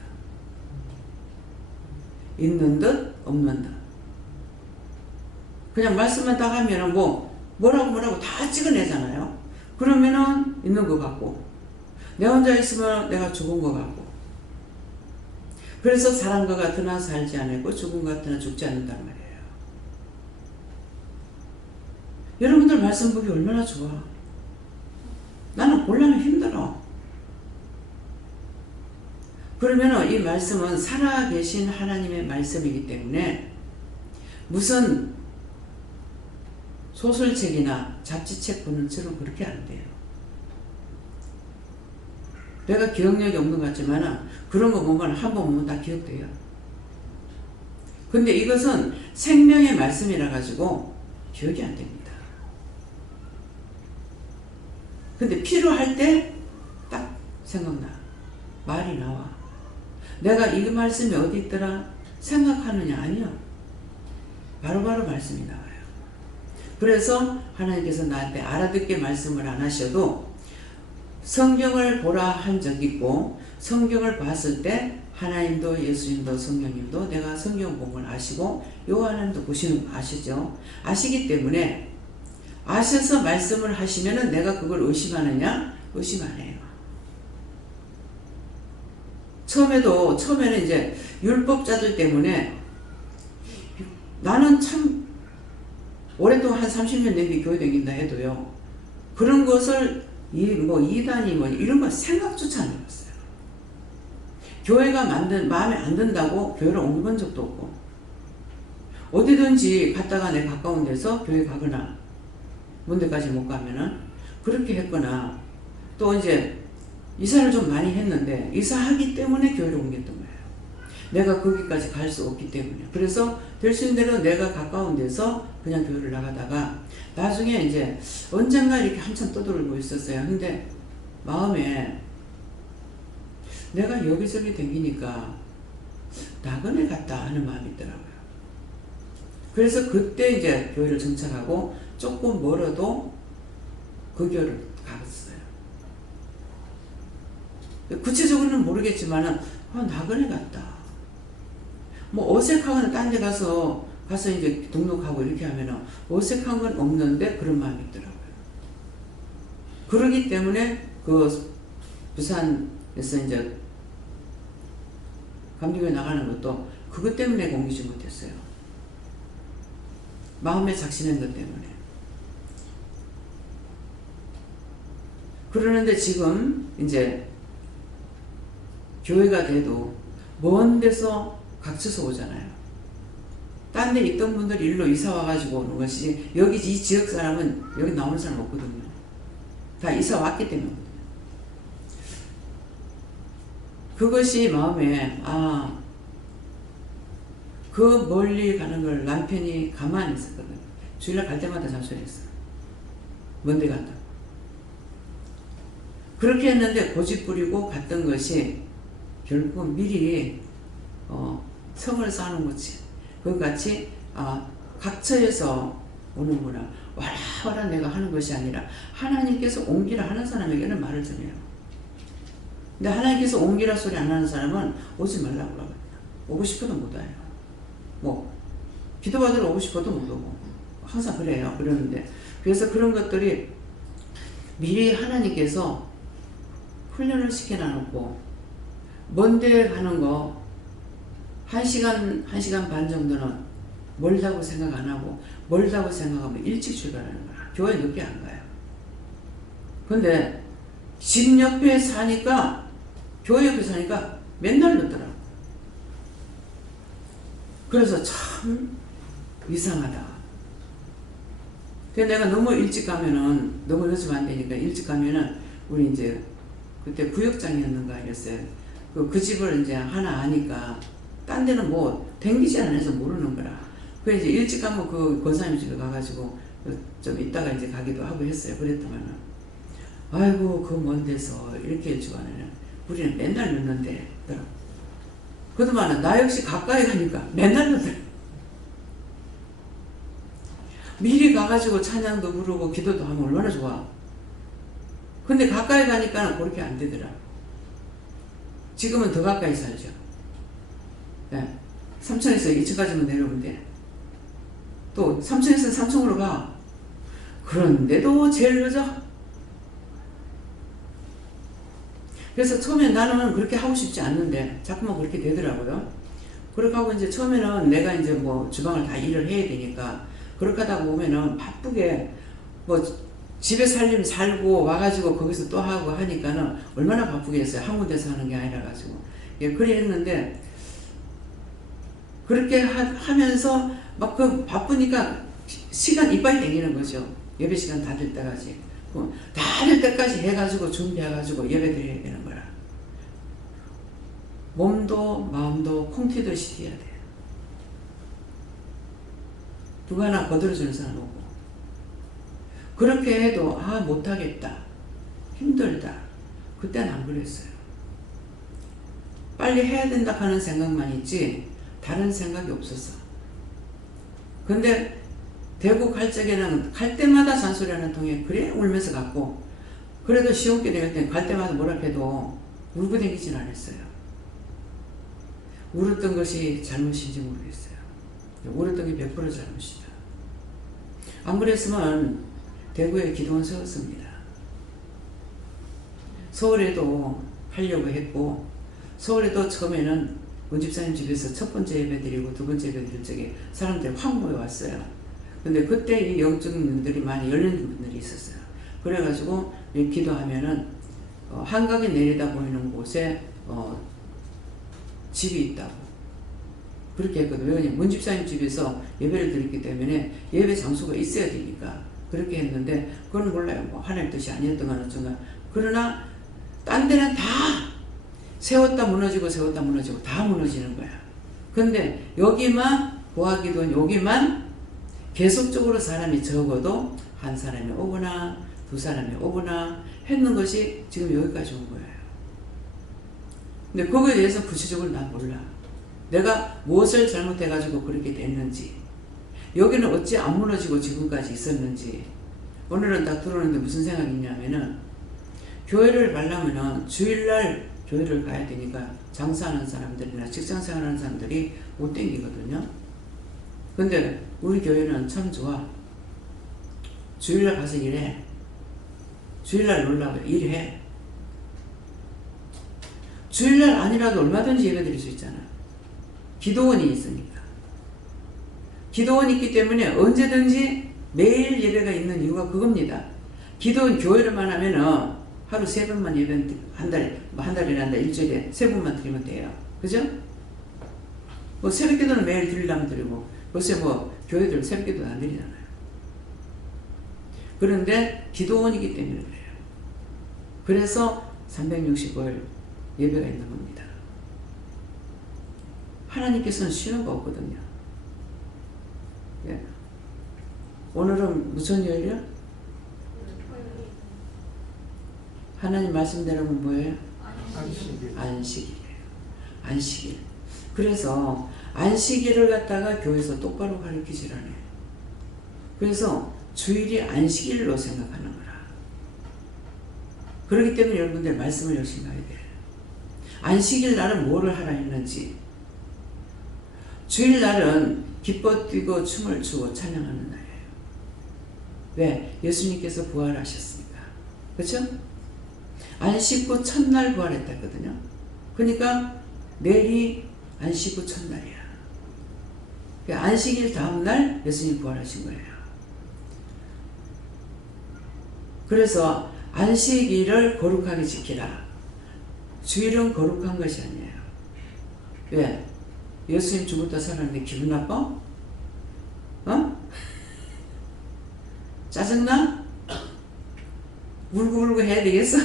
있는 듯 없는 듯. 그냥 말씀만 딱 하면은 뭐라고 다 찍어내잖아요. 그러면은 있는 것 같고 내 혼자 있으면 내가 죽은 것 같고. 그래서 사람 것 같으나 살지 않고 죽은 것 같으나 죽지 않는단 말이에요. 여러분들 말씀 보기 얼마나 좋아. 나는 곤란하면 힘들어. 그러면 이 말씀은 살아계신 하나님의 말씀이기 때문에 무슨 소설책이나 잡지책 보는 책은 그렇게 안 돼요. 내가 기억력이 없는 것 같지만 그런 거 보면 한 번 보면 다 기억돼요. 근데 이것은 생명의 말씀이라 가지고 기억이 안 됩니다. 근데 필요할 때 딱 생각나. 말이 나와. 내가 이 말씀이 어디 있더라 생각하느냐? 아니요. 바로바로 말씀이 나와요. 그래서 하나님께서 나한테 알아듣게 말씀을 안 하셔도 성경을 보라 한 적이 있고 성경을 봤을 때 하나님도 예수님도 성령님도 내가 성경 본 걸 아시고 요한님도 보시는 거 아시죠? 아시기 때문에 아셔서 말씀을 하시면은 내가 그걸 의심하느냐? 의심 안 해요. 처음에는 이제 율법자들 때문에 나는 참 오랫동안 한 30년 내기 교회 다닌다 해도요. 그런 것을 이단이 이런 거 생각조차 안 해봤어요. 교회가 마음에 안 든다고 교회를 옮겨본 적도 없고 어디든지 갔다가 내 가까운 데서 교회 가거나 먼 데까지 못 가면은 그렇게 했거나 또 이제 이사를 좀 많이 했는데 이사하기 때문에 교회를 옮겼던 거예요. 내가 거기까지 갈 수 없기 때문에. 그래서 될 수 있는 대로 내가 가까운 데서 그냥 교회를 나가다가 나중에 이제 언젠가 이렇게 한참 떠돌고 있었어요. 근데 마음에 내가 여기저기 댕기니까 나그네 같다 하는 마음이 있더라고요. 그래서 그때 이제 교회를 정착하고 조금 멀어도 그 교회를 갔어요. 구체적으로는 모르겠지만은 나그네 같다. 어색하거나 딴 데 가서 이제 등록하고 이렇게 하면은 어색한 건 없는데 그런 마음이 있더라고요. 그러기 때문에 그 부산에서 이제 감리교회 나가는 것도 그것 때문에 옮기지 못했어요. 마음에 작심한 것 때문에. 그러는데 지금 이제 교회가 돼도 먼 데서 각쳐서 오잖아요. 딴 데 있던 분들이 일로 이사 와가지고 오는 것이 여기 이 지역 사람은 여기 나오는 사람 없거든요. 다 이사 왔기 때문에. 그것이 마음에 그 멀리 가는 걸 남편이 가만히 있었거든요. 주일날 갈 때마다 잔소리했어요. 먼 데 간다. 그렇게 했는데 고집 부리고 갔던 것이 결국은 미리 성을 쌓는 거지. 그같이 각처에서 오는구나. 와라 내가 하는 것이 아니라 하나님께서 옮기라 하는 사람에게는 말을 전해요. 근데 하나님께서 옮기라 소리 안 하는 사람은 오지 말라고 그러거든요. 오고 싶어도 못 와요. 기도받으러 오고 싶어도 못 오고 항상 그래요. 그러는데 그래서 그런 것들이 미리 하나님께서 훈련을 시켜놔놓고 먼데 가는 거 1시간 반 정도는 멀다고 생각 안 하고 멀다고 생각하면 일찍 출발하는 거야. 교회 늦게 안 가요. 근데 집 옆에 사니까, 교회 옆에 사니까 맨날 늦더라고. 그래서 참 이상하다. 내가 너무 일찍 가면은, 너무 늦으면 안 되니까 일찍 가면은, 우리 이제 그때 구역장이었는가 이랬어요. 그 집을 이제 하나 아니까 딴 데는 뭐 댕기지 않아서 모르는 거라. 그래서 이제 일찍 가면 그 권사님 집에 가가지고 좀 이따가 이제 가기도 하고 했어요. 그랬더만은 아이고 그 먼 데서 이렇게 일찍 와는 우리는 맨날 늦는데 그동안은 나 역시 가까이 가니까 맨날 늦더라. 미리 가가지고 찬양도 부르고 기도도 하면 얼마나 좋아. 근데 가까이 가니까 그렇게 안 되더라. 지금은 더 가까이 살죠. 네. 삼천에서 2층까지만 내려오면 돼. 또 삼천에서 3층으로 가. 그런데도 제일 늦어. 그래서 처음에 나는 그렇게 하고 싶지 않는데 자꾸만 그렇게 되더라고요. 그렇게 하고 이제 처음에는 내가 이제 뭐 주방을 다 일을 해야 되니까 그렇게 하다 보면은 바쁘게 뭐 집에 살림 살고 와가지고 거기서 또 하고 하니까는 얼마나 바쁘겠어요. 한 군데서 하는 게 아니라 가지고. 예, 그래 했는데 그렇게 하면서 막 그 바쁘니까 시간 이빨이 땡기는 거죠. 예배 시간 다 될 때까지. 다 될 때까지 해가지고 준비해가지고 예배 드려야 되는 거라. 몸도 마음도 콩튀듯이 뛰어야 돼. 누가 하나 거들어주는 사람 오고. 그렇게 해도 못하겠다. 힘들다. 그때는 안 그랬어요. 빨리 해야 된다 하는 생각만 있지 다른 생각이 없었어. 근데 대구 갈 적에는 갈 때마다 잔소리하는 통에 그래 울면서 갔고 그래도 시험기 될 땐 갈 때마다 뭐라 해도 울고 다니진 않았어요. 울었던 것이 잘못인지 모르겠어요. 울었던 게 100% 잘못이다. 안 그랬으면 대구에 기도원 세웠습니다. 서울에도 하려고 했고 서울에도 처음에는 문집사님 집에서 첫 번째 예배 드리고 두 번째 예배 드릴 적에 사람들이 확 모여왔어요. 근데 그때 이 영적인 눈들이 많이 열린 분들이 있었어요. 그래가지고 기도하면은 한강이 내리다 보이는 곳에 집이 있다고 그렇게 했거든요. 왜냐면 문집사님 집에서 예배를 드렸기 때문에 예배 장소가 있어야 되니까 그렇게 했는데 그건 몰라요. 뭐 하나님 뜻이 아니었던 건 어쩐가. 그러나 딴 데는 다 세웠다 무너지고 세웠다 무너지고 다 무너지는 거야. 근데 여기만 보아기도는 여기만 계속적으로 사람이 적어도 한 사람이 오거나 두 사람이 오거나 했는 것이 지금 여기까지 온 거예요. 근데 거기에 대해서 구체적으로 난 몰라. 내가 무엇을 잘못해가지고 그렇게 됐는지 여기는 어찌 안 무너지고 지금까지 있었는지. 오늘은 딱 들어오는데 무슨 생각이 있냐면은 교회를 가려면은 주일날 교회를 가야 되니까 장사하는 사람들이나 직장생활하는 사람들이 못 땡기거든요. 근데 우리 교회는 참 좋아. 주일날 가서 일해. 주일날 놀라고 일해. 주일날 아니라도 얼마든지 예배 드릴 수 있잖아. 기도원이 있으니까. 기도원이 있기 때문에 언제든지 매일 예배가 있는 이유가 그겁니다. 기도원 교회를만 하면은 하루 3번만 예배 한 달이나 일주일에 3번만 드리면 돼요. 그죠? 뭐 새벽 기도는 매일 드리려면 드리고 요새 뭐 교회들 새벽 기도는 안 드리잖아요. 그런데 기도원이기 때문에 그래요. 그래서 365일 예배가 있는 겁니다. 하나님께서는 쉬는 거 없거든요. 예. 오늘은 무슨 요일이요? 하나님 말씀대로는 뭐예요? 안식일이에요. 안식일. 그래서 안식일을 갖다가 교회에서 똑바로 가르치질 않아요. 그래서 주일이 안식일로 생각하는 거라. 그렇기 때문에 여러분들 말씀을 열심히 해야 돼요. 안식일 날은 뭐를 하라 했는지. 주일 날은 기뻐 뛰고 춤을 추고 찬양하는 날이에요. 왜? 예수님께서 부활하셨으니까. 그렇죠? 안식 후 첫날 부활했다 했거든요. 그러니까 내일이 안식 후 첫날이야. 안식일 다음날 예수님 부활하신 거예요. 그래서 안식일을 거룩하게 지키라. 주일은 거룩한 것이 아니에요. 왜? 예수님 죽었다 살았는데 기분 나빠? 짜증나? 울고불고 해야 되겠어?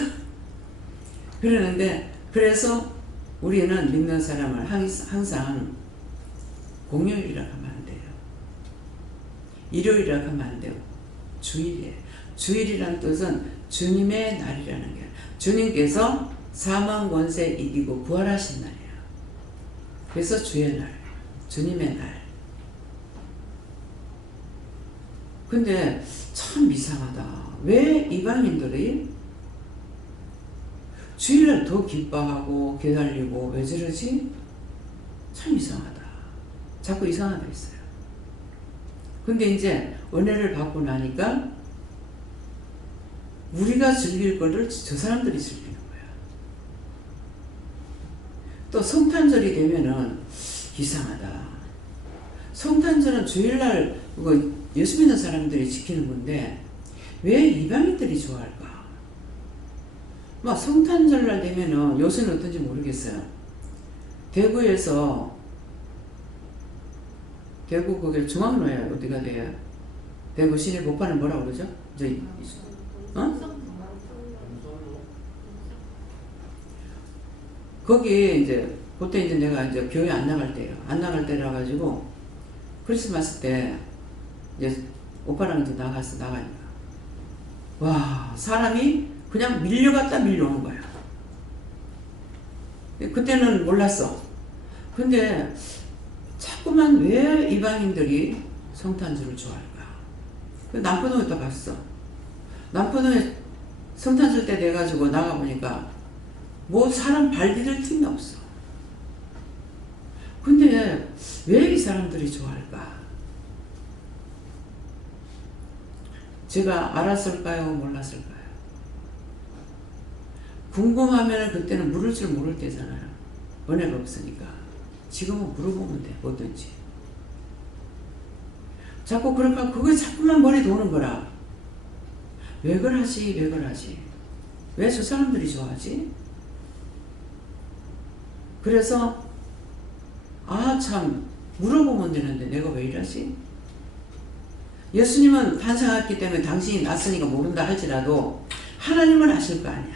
그러는데, 그래서 우리는 믿는 사람을 항상 공휴일이라고 하면 안 돼요. 일요일이라고 하면 안 돼요. 주일이에요. 주일이란 뜻은 주님의 날이라는 게, 주님께서 사망 권세 이기고 부활하신 날이에요. 그래서 주의 날, 주님의 날. 근데 참 이상하다. 왜 이방인들이 주일날 더 기뻐하고 기다리고 왜 저러지? 참 이상하다. 자꾸 이상하다 했어요. 근데 이제 은혜를 받고 나니까 우리가 즐길 거를 저 사람들이 즐기는 거야. 또 성탄절이 되면은 이상하다. 성탄절은 주일날 예수 믿는 사람들이 지키는 건데 왜 이방인들이 좋아할까? 막 성탄절날 되면은 요새는 어떤지 모르겠어요. 대구에서 대구 거기 중앙로에 어디가 돼요? 대구 시내 복판은 뭐라고 그러죠? 저희 거기 이제 그때 이제 내가 이제 교회 안 나갈 때예요. 안 나갈 때라 가지고 크리스마스 때 이제 오빠랑 이제 나가니까 와 사람이 그냥 밀려갔다 밀려오는 거야. 그때는 몰랐어. 근데 자꾸만 왜 이방인들이 성탄절을 좋아할까? 남포동에 또 갔어. 남포동에 성탄절 때 돼가지고 나가보니까 뭐 사람 발 디딜 틈이 없어. 근데 왜 이 사람들이 좋아할까? 제가 알았을까요? 몰랐을까요? 궁금하면 그때는 물을 줄 모를 때잖아요. 은혜가 없으니까. 지금은 물어보면 돼. 뭐든지. 자꾸 그러니까 그거 자꾸만 머리 도는 거라. 왜 그러지? 왜 그러지? 왜 저 사람들이 좋아하지? 그래서 참 물어보면 되는데 내가 왜 이러지? 예수님은 탄생했기 때문에 당신이 났으니까 모른다 할지라도 하나님은 아실 거 아니야.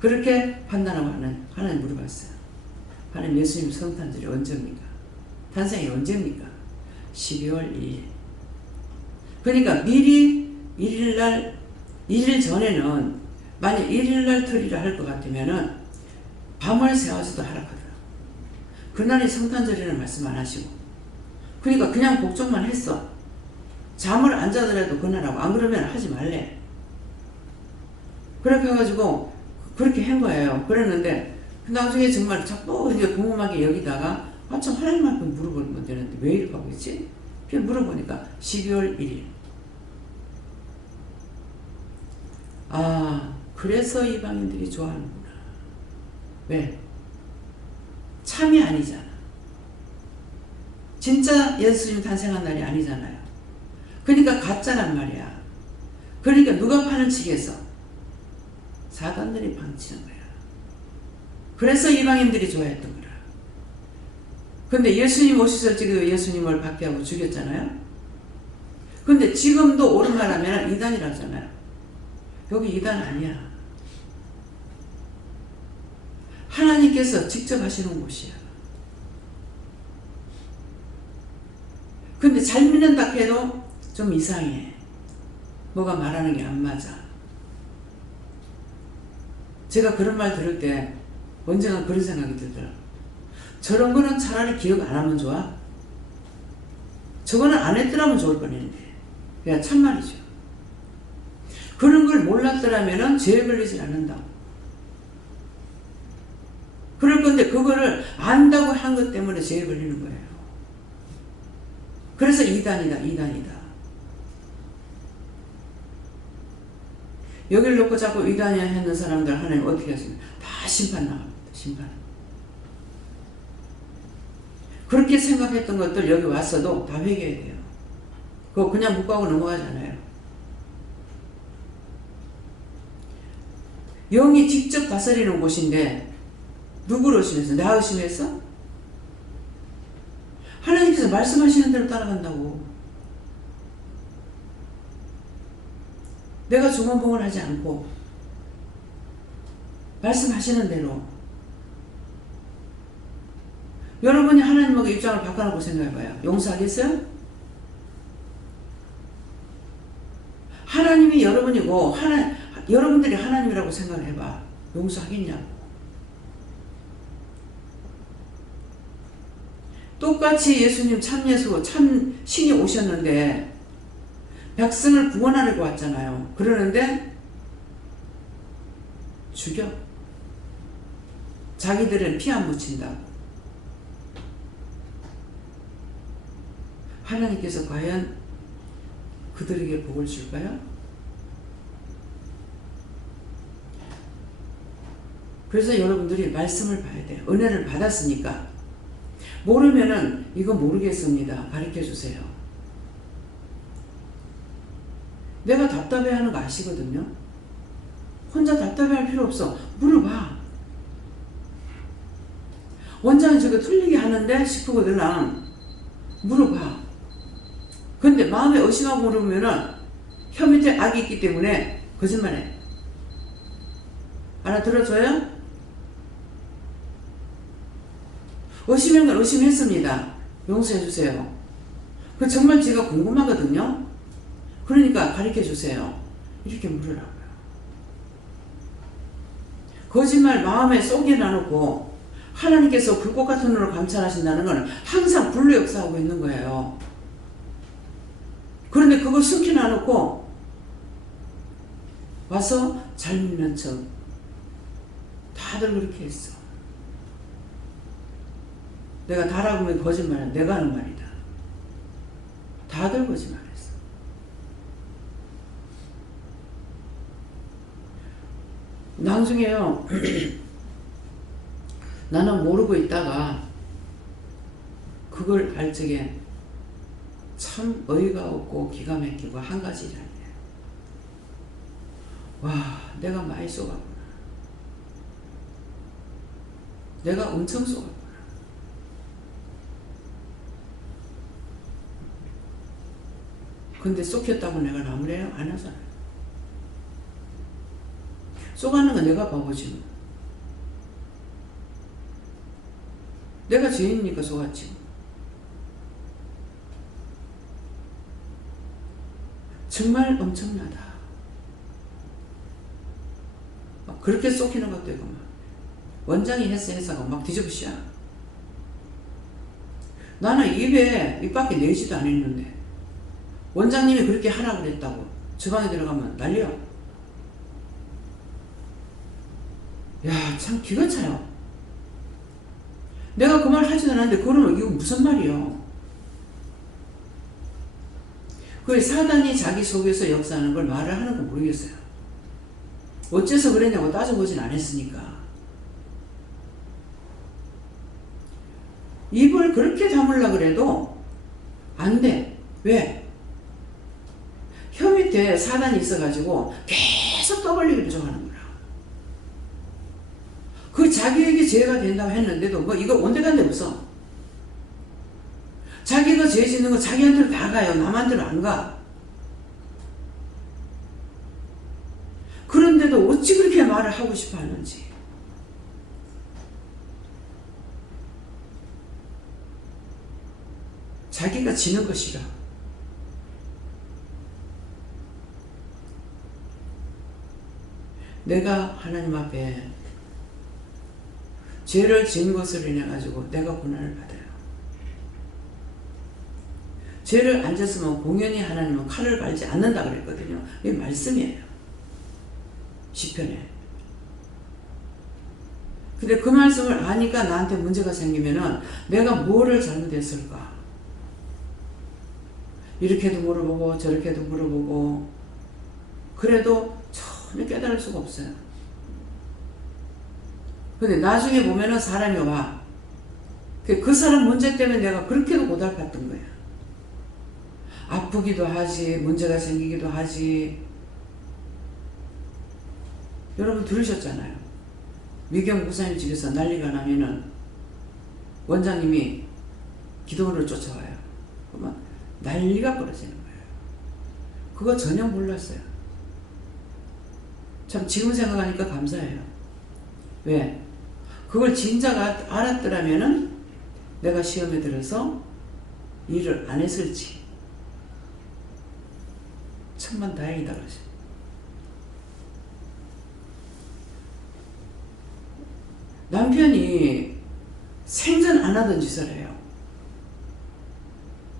그렇게 판단하고 하나님 물어봤어요. 하나님 예수님 성탄절이 언제입니까? 탄생이 언제입니까? 12월 2일. 그러니까 미리 1일날 1일 전에는 만약 1일날 터리를 할 것 같으면은 밤을 새워서도 하라거든. 그날이 성탄절이라는 말씀 안 하시고 그러니까 그냥 복종만 했어. 잠을 안 자더라도 그날하고 안 그러면 하지 말래. 그렇게 해가지고 그렇게 한 거예요. 그랬는데 나중에 정말 자꾸 이제 궁금하게 여기다가 참 하나님한테 물어보면 되는데 왜 이렇게 하고 있지? 그냥 물어보니까 12월 1일. 그래서 이방인들이 좋아하는구나. 왜? 참이 아니잖아. 진짜 예수님 탄생한 날이 아니잖아요. 그러니까 가짜란 말이야. 그러니까 누가 파는 치겠어? 사단들이 방치는 거야. 그래서 이방인들이 좋아했던 거라. 근데 예수님 오시설 지금 예수님을 박해하고 죽였잖아요. 근데 지금도 옳은 말 하면 이단이라잖아요. 여기 이단 아니야. 하나님께서 직접 하시는 곳이야. 근데 잘 믿는다 해도 좀 이상해. 뭐가 말하는 게 안 맞아. 제가 그런 말 들을 때 언젠가 그런 생각이 들더라고요. 저런 거는 차라리 기억 안 하면 좋아. 저거는 안 했더라면 좋을 뻔했는데. 그냥 참말이죠. 그런 걸 몰랐더라면 죄에 걸리질 않는다. 그럴 건데 그거를 안다고 한 것 때문에 죄에 걸리는 거예요. 그래서 이단이다. 여기를 놓고 자꾸 이단이야 했는 사람들 하나님 어떻게 하십니까? 다 심판 나갑니다. 심판. 그렇게 생각했던 것들 여기 왔어도 다 회개해야 돼요. 그거 그냥 묵과고 넘어가지 않아요. 영이 직접 다스리는 곳인데 누구를 의심해서? 나 의심해서? 하나님께서 말씀하시는 대로 따라간다고. 내가 중언부언하지 않고 말씀하시는 대로. 여러분이 하나님하고 입장을 바꿔놓고 생각해봐요. 용서하겠어요? 하나님이 여러분이고 여러분들이 하나님이라고 생각을 해봐. 용서하겠냐고. 똑같이 예수님 참 예수, 참 신이 오셨는데 백성을 구원하려고 왔잖아요. 그러는데 죽여. 자기들은 피 안 묻힌다고. 하나님께서 과연 그들에게 복을 줄까요? 그래서 여러분들이 말씀을 봐야 돼요. 은혜를 받았으니까. 모르면은 이거 모르겠습니다. 가르쳐 주세요. 내가 답답해하는 거 아시거든요. 혼자 답답해할 필요 없어. 물어봐. 원장이 저거 틀리게 하는데 싶으거든. 물어봐. 근데 마음에 의심하고 물으면은 혀 밑에 악이 있기 때문에 거짓말해. 알아들어줘요? 의심한 건 의심했습니다. 용서해주세요. 그 정말 제가 궁금하거든요. 그러니까 가르쳐주세요. 이렇게 물으라고요. 거짓말 마음에 속에 놔놓고 하나님께서 불꽃 같은 눈으로 감찰하신다는 건 항상 불로 역사하고 있는 거예요. 그런데 그걸 숨겨 놔놓고 와서 잘 믿는 척. 다들 그렇게 했어. 내가 다라고 하면 거짓말이야. 내가 하는 말이다. 다들 거짓말했어. 나중에요. 나는 모르고 있다가 그걸 알 적에 참 어이가 없고 기가 막히고 한 가지 일이야. 와, 내가 많이 쏘갔구나. 내가 엄청 쏘갔구나. 근데 쏘켰다고 내가 나무래요? 안 하잖아요. 쏘가는 건 내가 바보지 뭐. 내가 죄인이니까 쏘갔지. 정말 엄청나다. 그렇게 쏘키는 것도 있고 막 원장이 회사가 막 뒤집으시야. 나는 입 밖에 내지도 않았는데 원장님이 그렇게 하라고 그랬다고 저 방에 들어가면 난리야. 야, 참 기가 차요. 내가 그 말 하지도 않았는데 그러면 이거 무슨 말이요? 그 사단이 자기 속에서 역사하는 걸 말을 하는 거 모르겠어요. 어째서 그랬냐고 따져보진 않았으니까. 입을 그렇게 다물라 그래도 안 돼. 왜? 혀 밑에 사단이 있어가지고 계속 떠벌리기를 좋아하는 거야. 그 자기에게 죄가 된다고 했는데도 뭐 이거 온데간데 없어. 자기가 죄 짓는 거 자기한테로 다 가요. 남한테로 안 가. 그런데도 어찌 그렇게 말을 하고 싶어 하는지. 자기가 지는 거 싫어. 내가 하나님 앞에 죄를 지은 것을 인해 가지고 내가 고난을 받아요. 죄를 안 졌으면 공연히 하나님은 칼을 갈지 않는다 그랬거든요. 이게 말씀이에요. 시편에. 근데 그 말씀을 아니까 나한테 문제가 생기면은 내가 뭐를 잘못했을까? 이렇게도 물어보고 저렇게도 물어보고 그래도 전혀 깨달을 수가 없어요. 근데 나중에 보면은 사람이 와. 그 사람 문제 때문에 내가 그렇게도 고달팠던 거야. 아프기도 하지, 문제가 생기기도 하지. 여러분 들으셨잖아요. 미경 목사님 집에서 난리가 나면은 원장님이 기도원으로 쫓아와요. 그러면 난리가 벌어지는 거예요. 그거 전혀 몰랐어요. 참 지금 생각하니까 감사해요. 왜? 그걸 진작 알았더라면은 내가 시험에 들어서 일을 안 했을지. 천만 다행이다 그러죠. 남편이 생전 안 하던 짓을 해요.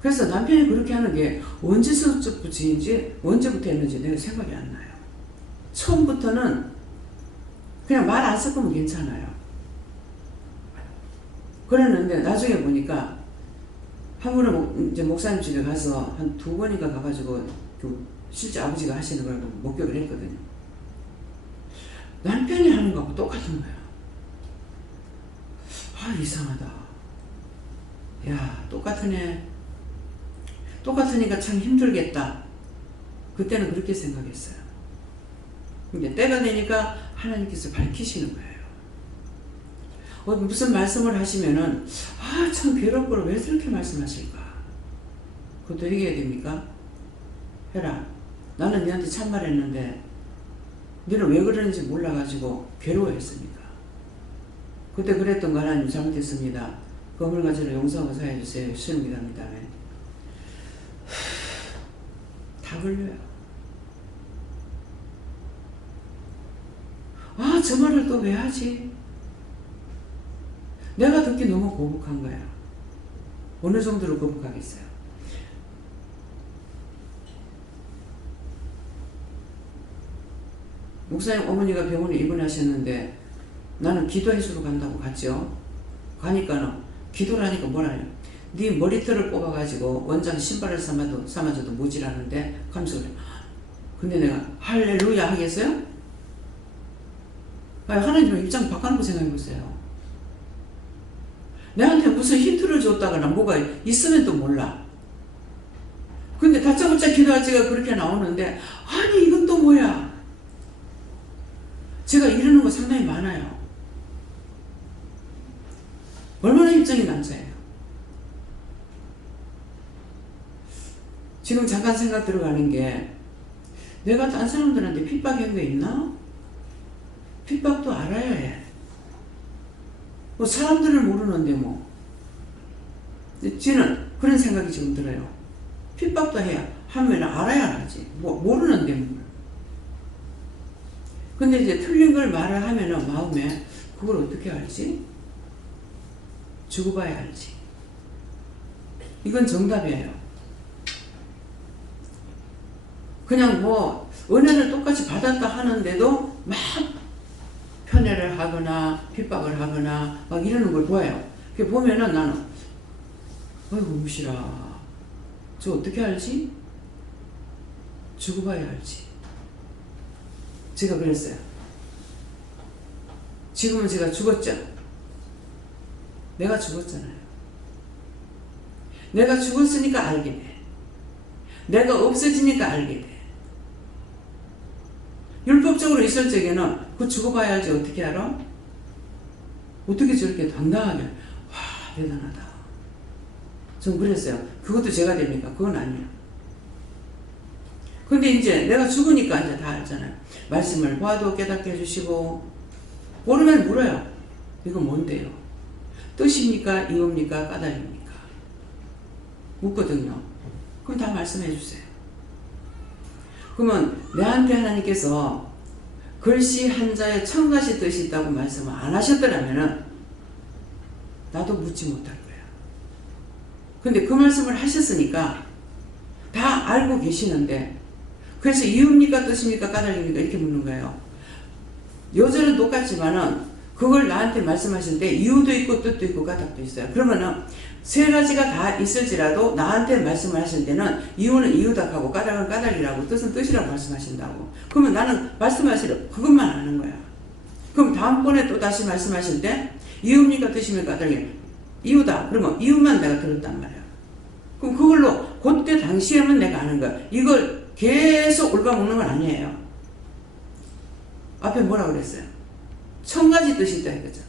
그래서 남편이 그렇게 하는 게 언제서부터인지 언제부터 했는지 내가 생각이 안 나요. 처음부터는 그냥 말 안 섞으면 괜찮아요. 그랬는데 나중에 보니까 한 번은 이제 목사님 집에 가서 한 2번인가 가가지고 그 실제 아버지가 하시는 걸 목격을 했거든요. 남편이 하는 거하고 똑같은 거야. 아, 이상하다. 야, 똑같으네. 똑같으니까 참 힘들겠다. 그때는 그렇게 생각했어요. 근데 때가 되니까 하나님께서 밝히시는 거예요. 무슨 말씀을 하시면은 아, 참 괴롭고를 왜 저렇게 말씀하실까? 그것도 얘기해야 됩니까? 해라. 나는 너한테 참말했는데 너는 왜 그러는지 몰라가지고 괴로워했습니까? 그때 그랬던 거 하나님 잘못했습니다. 그 허물과 죄를 용서하고 사해주세요. 시험 기도합니다. 다 걸려요. 아, 저 말을 또 왜 하지? 내가 듣기 너무 거북한 거야. 어느 정도로 거북하겠어요? 목사님 어머니가 병원에 입원하셨는데 나는 기도해주러 간다고 갔죠. 가니까는 기도를 하니까 뭐라요? 네 머리털을 뽑아가지고 원장 신발을 삼아줘도 모질하는데 하면서 그래. 근데 내가 할렐루야 하겠어요? 하나님의 입장 바꿔놓고 생각해보세요. 내한테 무슨 힌트를 줬다거나 뭐가 있으면 또 몰라. 근데 다짜고짜 기도하지가 그렇게 나오는데 아니 이건 또 뭐야? 제가 이러는 거 상당히 많아요. 얼마나 입장이 남자예요. 지금 잠깐 생각 들어가는 게 내가 딴 사람들한테 핍박한 게 있나? 핍박도 알아야 해. 뭐 사람들을 모르는데 뭐. 저는 그런 생각이 지금 들어요. 핍박도 해야 하면 알아야 하지. 뭐 모르는데 뭐. 근데 이제 틀린 걸 말을 하면은 마음에 그걸 어떻게 알지? 죽어봐야 알지. 이건 정답이에요. 그냥 뭐 은혜를 똑같이 받았다 하는데도 막 편애를 하거나 핍박을 하거나 막 이러는 걸 보여요. 그게 보면은 나는 아이고 무시라. 저 어떻게 알지? 죽어봐야 알지. 제가 그랬어요. 지금은 제가 죽었죠. 내가 죽었잖아요. 내가 죽었으니까 알게 돼. 내가 없어지니까 알게 돼. 율법적으로 있을 적에는 그 죽어봐야 알지 어떻게 알아? 어떻게 저렇게 당당하게 와 대단하다. 전 그랬어요. 그것도 제가 됩니까? 그건 아니에요. 근데 이제 내가 죽으니까 이제 다 알잖아요. 말씀을 봐도 깨닫게 해주시고 모르면 물어요. 이거 뭔데요? 뜻입니까? 이유입니까? 까닭입니까? 묻거든요. 그럼 다 말씀해 주세요. 그러면 내한테 하나님께서 글씨 한자에 천가지 뜻이 있다고 말씀을 안 하셨더라면 나도 묻지 못할 거야. 근데 그 말씀을 하셨으니까 다 알고 계시는데 그래서 이유입니까? 뜻입니까? 까닭입니까? 이렇게 묻는 거예요. 요절은 똑같지만은 그걸 나한테 말씀하실 때 이유도 있고 뜻도 있고 까닭도 있어요. 그러면은 세 가지가 다 있을지라도 나한테 말씀을 하실 때는 이유는 이유다 하고 까닭은 까닭이라고 뜻은 뜻이라고 말씀하신다고. 그러면 나는 말씀하시려 그것만 아는 거야. 그럼 다음번에 또 다시 말씀하실 때 이유입니까? 뜻입니까? 까닭이 이유다. 그러면 이유만 내가 들었단 말이야. 그럼 그걸로 그때 당시에는 내가 아는 거야. 이걸 계속 올가먹는 건 아니에요. 앞에 뭐라 그랬어요? 1000가지 뜻이 있다 이거잖아.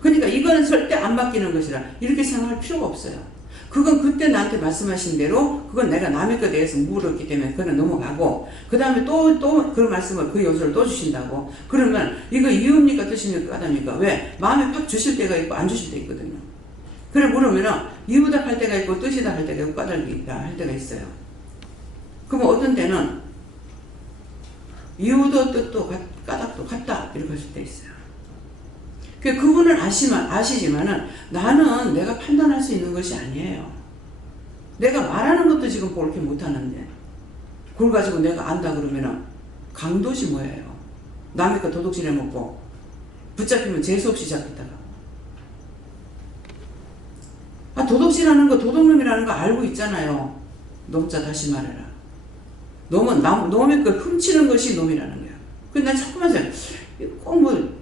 그러니까 이거는 절대 안 바뀌는 것이라 이렇게 생각할 필요가 없어요. 그건 그때 나한테 말씀하신 대로 그건 내가 남의 것에 대해서 물었기 때문에 그건 넘어가고 그 다음에 또 그 말씀을 그 요소를 또 주신다고 그러면 이거 이유입니까 뜻입니까 까답니까? 왜? 마음에 팍 주실 때가 있고 안 주실 때 있거든요. 그래 물으면은 이유다 할 때가 있고 뜻이다 할 때가 있고 까닭이다 할 때가 있어요. 그러면 어떤 때는 이유도 뜻도 까닭도 같다 이렇게 하실 때 있어요. 그분은 아시지만은 나는 내가 판단할 수 있는 것이 아니에요. 내가 말하는 것도 지금 그렇게 못하는데 그걸 가지고 내가 안다 그러면은 강도지 뭐예요. 남의 거 도둑질해 먹고 붙잡히면 재수없이 잡혔다가 도둑질하는 거 도둑놈이라는 거 알고 있잖아요. 놈자 다시 말해라. 놈의 걸 훔치는 것이 놈이라는 거야. 근데 난 자꾸만 꼭 뭐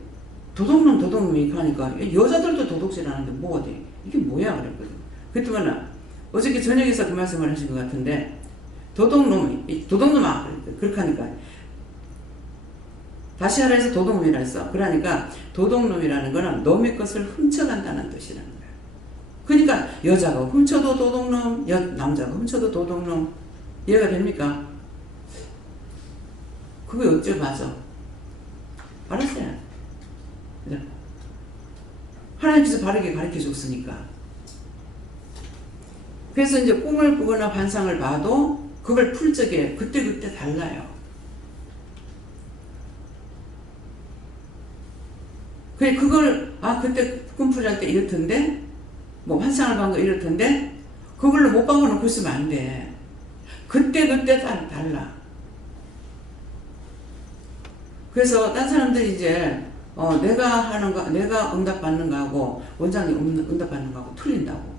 도둑놈이 하니까 여자들도 도둑질하는데 뭐 어디 이게 뭐야 그랬거든. 그랬더니 어저께 저녁에서 그 말씀을 하신 것 같은데 도둑놈 그렇게 하니까 다시 하라 해서 도둑놈이라 했어. 그러니까 도둑놈이라는 거는 놈의 것을 훔쳐간다는 뜻이라는 거야. 그러니까 여자가 훔쳐도 도둑놈, 남자가 훔쳐도 도둑놈. 이해가 됩니까? 그게 어째 맞아? 알았어요. 하나님께서 바르게 가르쳐 줬으니까. 그래서 이제 꿈을 꾸거나 환상을 봐도 그걸 풀 적에 그때 달라요. 그래 그걸 그때 꿈풀이할 때 이렇던데 뭐 환상을 본 거 이렇던데 그걸로 못 박아놓고 있으면 안 돼. 그때 달라. 그래서 딴 사람들이 이제 내가 하는 거, 내가 응답받는 거하고 원장님 응답받는 거하고 틀린다고.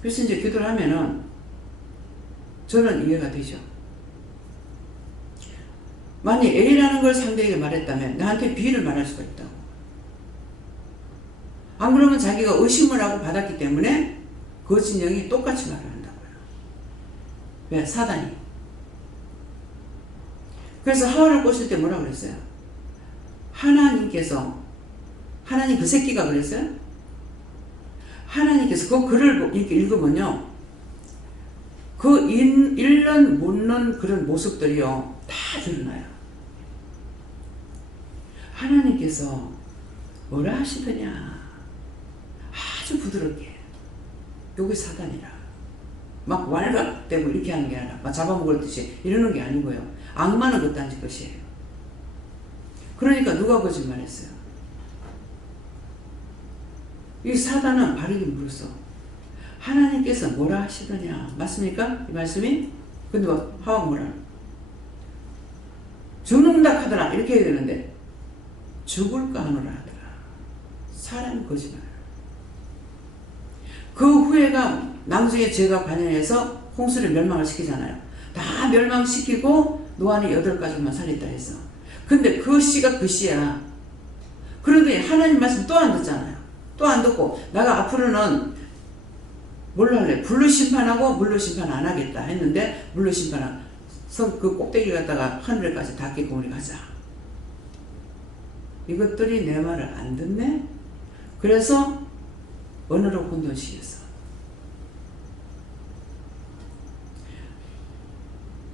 그래서 이제 기도를 하면은 저는 이해가 되죠. 만약 A라는 걸 상대에게 말했다면 나한테 B를 말할 수가 있다고. 안 그러면 자기가 의심을 하고 받았기 때문에 그 진영이 똑같이 말을 한다고요. 왜? 사단이. 그래서 하와를 꼬실 때 뭐라고 그랬어요? 하나님 그 새끼가 그랬어요? 하나님께서 그 글을 이렇게 읽으면요. 그 읽는 묻는 그런 모습들이요. 다 드러나요. 하나님께서 뭐라 하시더냐. 아주 부드럽게. 요게 사단이라. 막 왈각대고 이렇게 하는 게 아니라 막 잡아먹을 듯이 이러는 게 아니고요. 악마는 그딴 것이에요. 그러니까 누가 거짓말했어요? 이 사단은 바르게 물었어. 하나님께서 뭐라 하시더냐. 맞습니까? 이 말씀이? 근데 하와가 뭐라? 죽는다 하더라. 이렇게 해야 되는데 죽을까 하노라 하더라. 사람 거짓말. 그 후에가 나중에 죄가 관여해서 홍수를 멸망을 시키잖아요. 다 멸망시키고 노아는 8가족만 살렸다 했어. 근데 그 씨가 그 씨야. 그런데 하나님 말씀 또 안 듣잖아요. 또 안 듣고 내가 앞으로는 뭘로 할래? 불로 심판하고 물로 심판 안 하겠다 했는데 물로 심판하고 그 꼭대기 갖다가 하늘에까지 닿게 우리 가자. 이것들이 내 말을 안 듣네? 그래서 언어로 혼돈시켰어.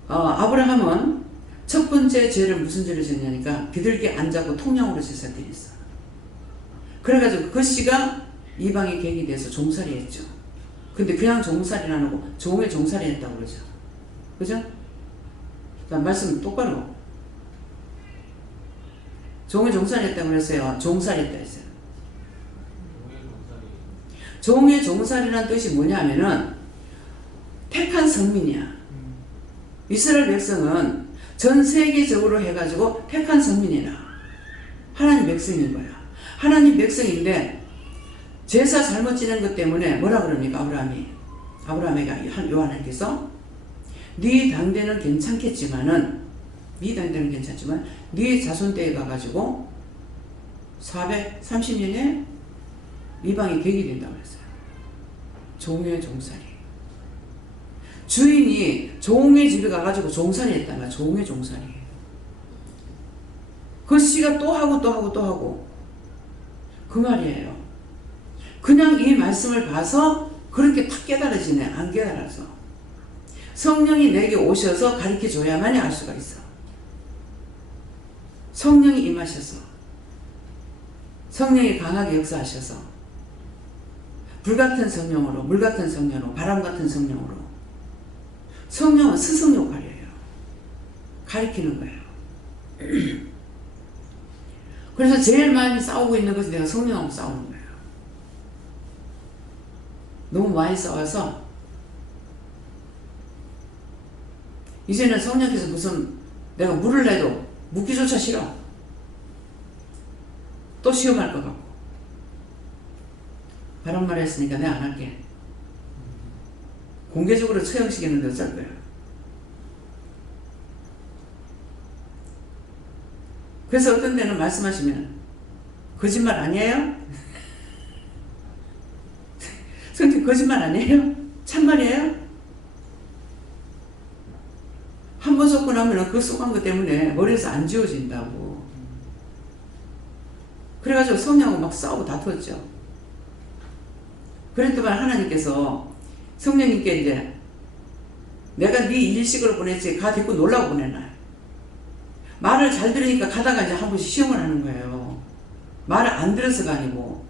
아브라함은 첫 번째 죄를 무슨 죄를 졌냐니까 비둘기 안 잡고 통영으로 제사 드렸어. 그래가지고 그 씨가 이방의 객이 돼서 종살이 했죠. 근데 그냥 종살이 안 하고 종의 종살이 했다고 그러죠. 그죠? 말씀 똑바로. 종의 종살이 했다고 그랬어요. 종살이 했다 했어요. 종의 종살이라는 뜻이 뭐냐면은 택한 성민이야. 이스라엘 백성은 전 세계적으로 해가지고 택한 성민이라 하나님 백성인 거야. 하나님 백성인데 제사 잘못 지낸 것 때문에 뭐라 그럽니까? 아브라함에게 요한님께서 네 당대는 괜찮겠지만은 네 자손 때에 가가지고 430년에 이방이 객이 된다고 했어요. 종의 종살이. 주인이 종의 집에 가가지고 종살이 했다가 종의 종살이. 그 씨가 또 하고 또 하고 또 하고 그 말이에요. 그냥 이 말씀을 봐서 그렇게 탁 깨달아지네. 안 깨달아서. 성령이 내게 오셔서 가르쳐줘야만이 알 수가 있어. 성령이 임하셔서 성령이 강하게 역사하셔서 불같은 성령으로 물같은 성령으로 바람같은 성령으로 성령은 스승 역할이에요. 가르치는 거예요. 그래서 제일 많이 싸우고 있는 것은 내가 성령하고 싸우는 거예요. 너무 많이 싸워서 이제는 성령께서 무슨 내가 물을 내도 묻기조차 싫어. 또 시험할 것 같고. 바람 말 했으니까 내가 안 할게. 공개적으로 처형시키는데 어쩔 거야. 그래서 어떤 데는 말씀하시면 거짓말 아니에요? 성령 거짓말 아니에요? 참말이에요? 한 번 쏟고 나면 그 쏟은 것 때문에 머리에서 안 지워진다고. 그래가지고 성령하고 막 싸우고 다투었죠. 그랬더만 하나님께서 성령님께 이제 내가 네 일식으로 보냈지 가 데리고 놀라고 보내놔. 말을 잘 들으니까 가다가 이제 한 번씩 시험을 하는 거예요. 말을 안 들어서가 아니고.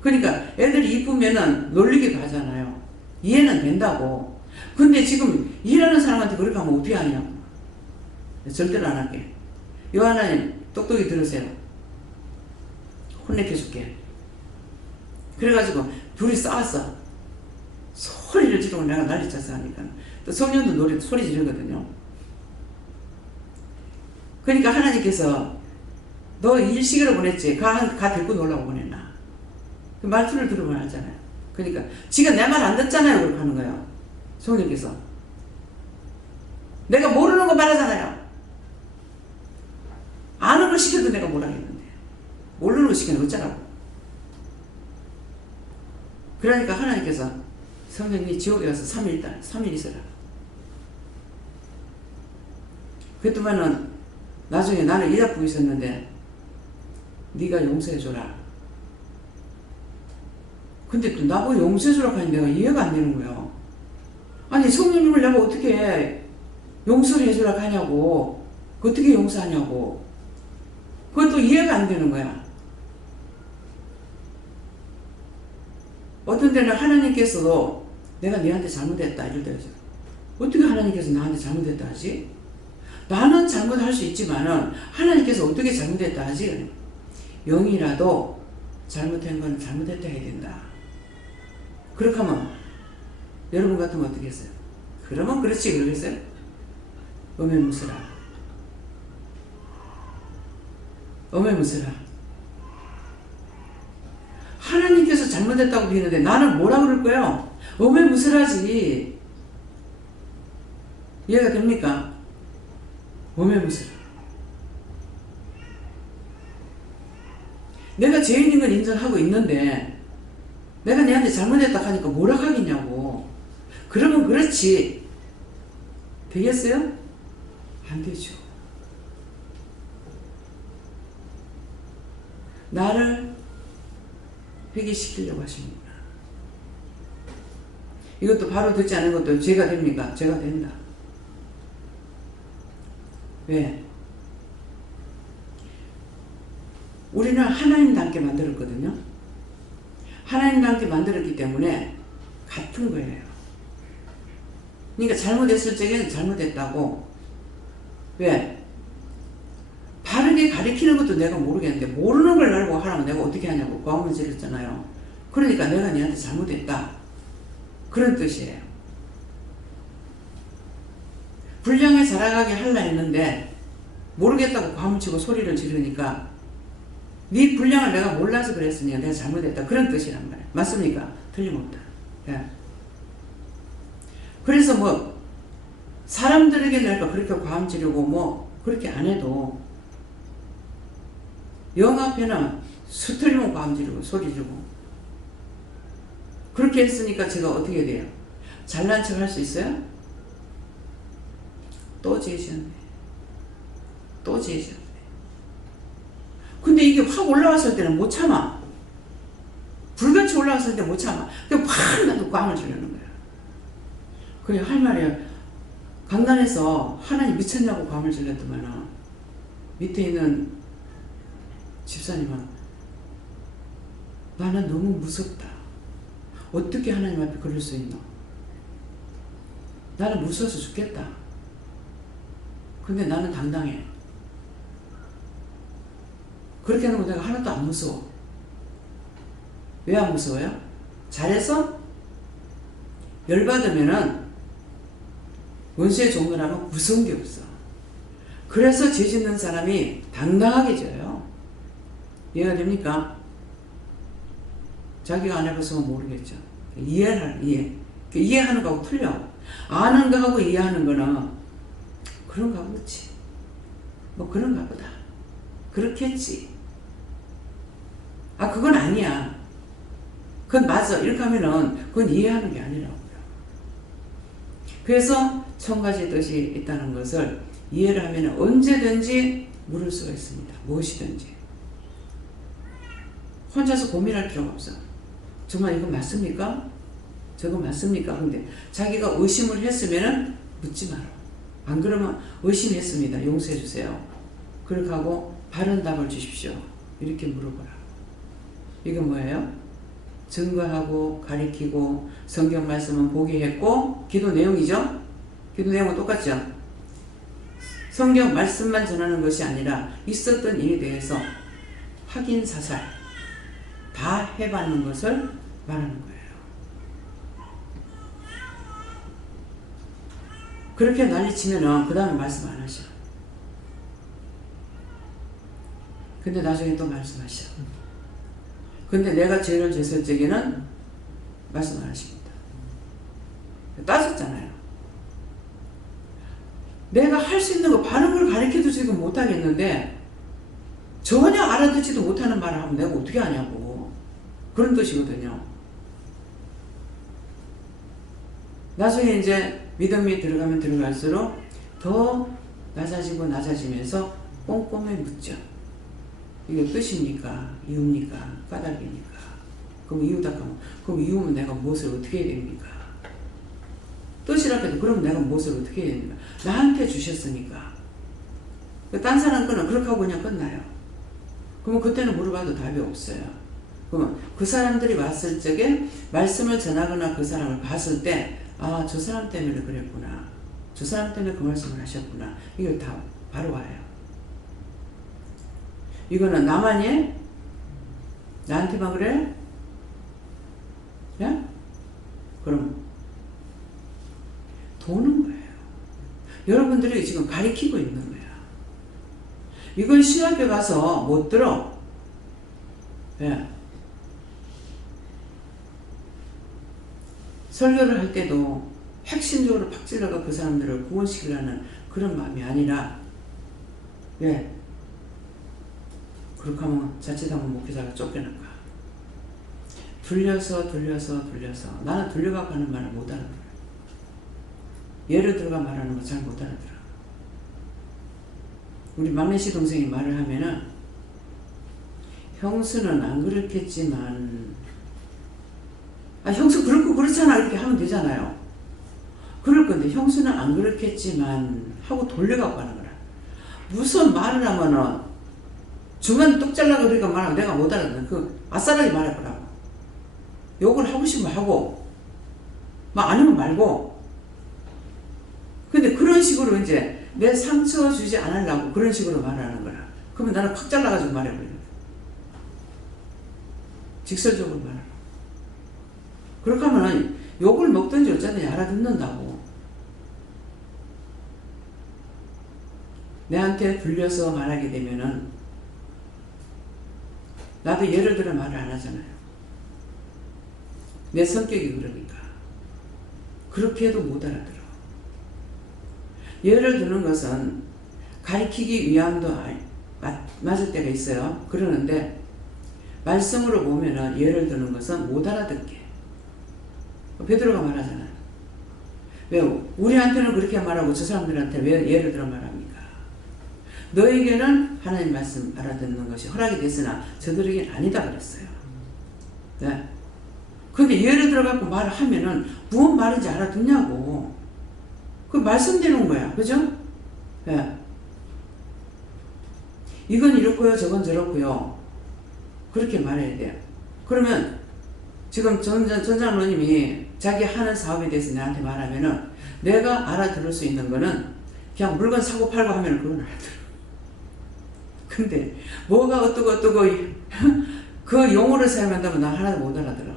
그러니까 애들이 이쁘면은 놀리게 가잖아요. 이해는 된다고. 근데 지금 일하는 사람한테 그렇게 하면 어떻게 하냐고. 절대로 안 할게. 요하나님 똑똑히 들으세요. 혼내켜줄게. 그래가지고 둘이 싸웠어. 소리를 지르고 내가 난리쳤어 하니까. 또 성령도 소리 지르거든요. 그러니까 하나님께서 너 일식으로 보냈지. 가 데리고 놀라고 보냈나. 그 말투를 들으면 알잖아요. 그러니까 지가 내 말 안 듣잖아요. 그렇게 하는 거예요. 성령께서. 내가 모르는 거 말하잖아요. 아는 걸 시켜도 내가 뭐라 했는데. 모르는 거 시키면 어쩌라고. 그러니까 하나님께서 성령이 지옥에 가서 3일 있어라. 그랬더만은 나중에 나는 일 아프고 있었는데 네가 용서해줘라. 근데 또 나보고 용서해주라고 하니 내가 이해가 안 되는 거예요. 아니 성령님을 내가 어떻게 용서를 해주라고 하냐고. 어떻게 용서하냐고. 그것도 이해가 안 되는 거야. 어떤 데는 하나님께서도 내가 너한테 잘못했다 이럴 때가 있어요. 어떻게 하나님께서 나한테 잘못했다 하지? 나는 잘못할 수 있지만은 하나님께서 어떻게 잘못했다 하지? 영이라도 잘못한 건 잘못했다 해야 된다. 그렇게 하면 여러분 같으면 어떻게 했어요? 그러면 그렇지 그러겠어요? 어메무스라. 어메무스라. 하나님께서 잘못했다고 비는데 나는 뭐라 그럴 거예요? 어메무스라지. 이해가 됩니까? 어메무스라. 내가 죄인인 걸 인정하고 있는데 내가 내한테 잘못했다 하니까 뭐라 하겠냐고. 그러면 그렇지. 되겠어요? 안 되죠. 나를 회개시키려고 하시는구나. 이것도 바로 듣지 않은 것도 죄가 됩니까? 죄가 된다. 왜? 우리는 하나님답게 만들었거든요. 하나님답게 만들었기 때문에 같은 거예요. 그러니까 잘못했을 적에는 잘못했다고. 왜? 바르게 가르치는 것도 내가 모르겠는데 모르는 걸 알고 하라면 내가 어떻게 하냐고 과음을 지르잖아요. 그러니까 내가 너한테 잘못했다. 그런 뜻이에요. 분량을 자라가게 하려 했는데 모르겠다고 과음을 치고 소리를 지르니까 네 분량을 내가 몰라서 그랬으니까 내가 잘못했다. 그런 뜻이란 말이에요. 맞습니까? 틀림없다. 예. 그래서 뭐 사람들에게 내가 그렇게 과음 지르고 뭐 그렇게 안 해도 영 앞에는 수틀리면 과음 지르고 소리 지르고 그렇게 했으니까 제가 어떻게 돼요? 잘난 척 할 수 있어요? 또 죄지었네. 또 죄지었네. 근데 이게 확 올라왔을 때는 못 참아. 불같이 올라왔을 때 못 참아. 그냥 확 나도 꽝을 주려는 거야. 그래, 할 말이야. 강단에서 하나님 미쳤냐고 꽝을 질렀더만 밑에 있는 집사님은 나는 너무 무섭다. 어떻게 하나님 앞에 그럴 수 있노? 나는 무서워서 죽겠다. 근데 나는 당당해. 그렇게 하는 거 내가 하나도 안 무서워. 왜 안 무서워요? 잘해서? 열받으면은 원수의 종로라면 무서운 게 없어. 그래서 죄 짓는 사람이 당당하게 져요. 이해가 됩니까? 자기가 안 해봤으면 모르겠죠. 이해하는 거하고 틀려. 아는 거하고 이해하는 거는 그런가 보지. 뭐 그런가 보다. 그렇겠지. 그건 아니야. 그건 맞아. 이렇게 하면은 그건 이해하는 게 아니라고요. 그래서 1000가지 뜻이 있다는 것을 이해를 하면 언제든지 물을 수가 있습니다. 무엇이든지. 혼자서 고민할 필요가 없어. 정말 이건 맞습니까? 저거 맞습니까? 근데 자기가 의심을 했으면 묻지 마라. 안 그러면 의심했습니다. 용서해 주세요. 그렇게 하고 바른 답을 주십시오. 이렇게 물어보라. 이건 뭐예요? 증거하고 가리키고 성경 말씀은 보게 했고 기도 내용이죠? 기도 내용은 똑같죠? 성경 말씀만 전하는 것이 아니라 있었던 일에 대해서 확인 사살 다 해봤는 것을 말하는 거예요. 그렇게 난리치면은 그 다음에 말씀 안 하셔. 근데 나중에 또 말씀하셔. 근데 내가 죄를 졌을 적에는 말씀 안 하십니다. 따졌잖아요. 내가 할 수 있는 거 바른 걸 가르쳐도 지금 못하겠는데 전혀 알아듣지도 못하는 말을 하면 내가 어떻게 하냐고. 그런 뜻이거든요. 나중에 이제 믿음이 들어가면 들어갈수록 더 낮아지고 낮아지면서 꼼꼼히 묻죠. 이게 뜻입니까? 이유입니까? 까닭입니까? 그럼 이유다 하면 그럼 이유면 내가 무엇을 어떻게 해야 됩니까? 뜻이라고 해도 그럼 내가 무엇을 어떻게 해야 됩니까? 나한테 주셨으니까. 딴 사람 거는 그렇게 하고 그냥 끝나요. 그러면 그때는 물어봐도 답이 없어요. 그러면 그 사람들이 왔을 적에 말씀을 전하거나 그 사람을 봤을 때 저 사람 때문에 그랬구나. 저 사람 때문에 그 말씀을 하셨구나. 이거 다 바로 와요. 이거는 나만이 해? 나한테만 그래? 야? 그럼 도는 거예요. 여러분들이 지금 가리키고 있는 거야. 이건 신학교 가서 못 들어. 예. 설교를 할 때도 핵심적으로 팍 찔러가 그 사람들을 구원시키려는 그런 마음이 아니라 왜? 그렇게 하면 자칫하면 목회자가 쫓겨날까? 돌려서 나는 돌려갖고 하는 말을 못 알아들어요. 예를 들어가 말하는 거 잘 못 알아들어. 우리 막내씨 동생이 말을 하면은 형수는 안 그렇겠지만 형수 그렇고 그렇잖아 이렇게 하면 되잖아요. 그럴 건데 형수는 안 그렇겠지만 하고 돌려갖고 하는 거라. 무슨 말을 하면은 중간 뚝 잘라고 그러니까 말하면 내가 못 알아듣는 아싸라게 말할 거라고. 욕을 하고 싶으면 하고 막 아니면 말고. 근데 그런 식으로 이제 내 상처 주지 않으려고 그런 식으로 말하는 거라. 그러면 나는 팍 잘라가지고 말해버려. 직설적으로 말하라. 그렇게 하면 욕을 먹든지 어쩌든지 알아듣는다고. 내한테 불려서 말하게 되면은 나도 예를 들어 말을 안 하잖아요. 내 성격이 그러니까. 그렇게 해도 못 알아들어. 예를 드는 것은 가리키기 위함도 맞을 때가 있어요. 그러는데 말씀으로 보면은 예를 드는 것은 못 알아듣게. 베드로가 말하잖아요. 왜 우리한테는 그렇게 말하고 저 사람들한테 왜 예를 들어 말합니까? 너에게는 하나님 말씀 알아듣는 것이 허락이 됐으나 저들에게는 아니다 그랬어요. 네. 근데 예를 들어갖고 말을 하면은 무슨 말인지 알아듣냐고. 그 말씀되는 거야. 그죠? 네. 이건 이렇고요, 저건 저렇고요. 그렇게 말해야 돼요. 그러면 지금 전 장로님이 자기 하는 사업에 대해서 나한테 말하면은 내가 알아들을 수 있는 거는 그냥 물건 사고 팔고 하면 그건 알아들어. 근데 뭐가 어떠고 그 용어를 사용한다면 나 하나도 못 알아들어.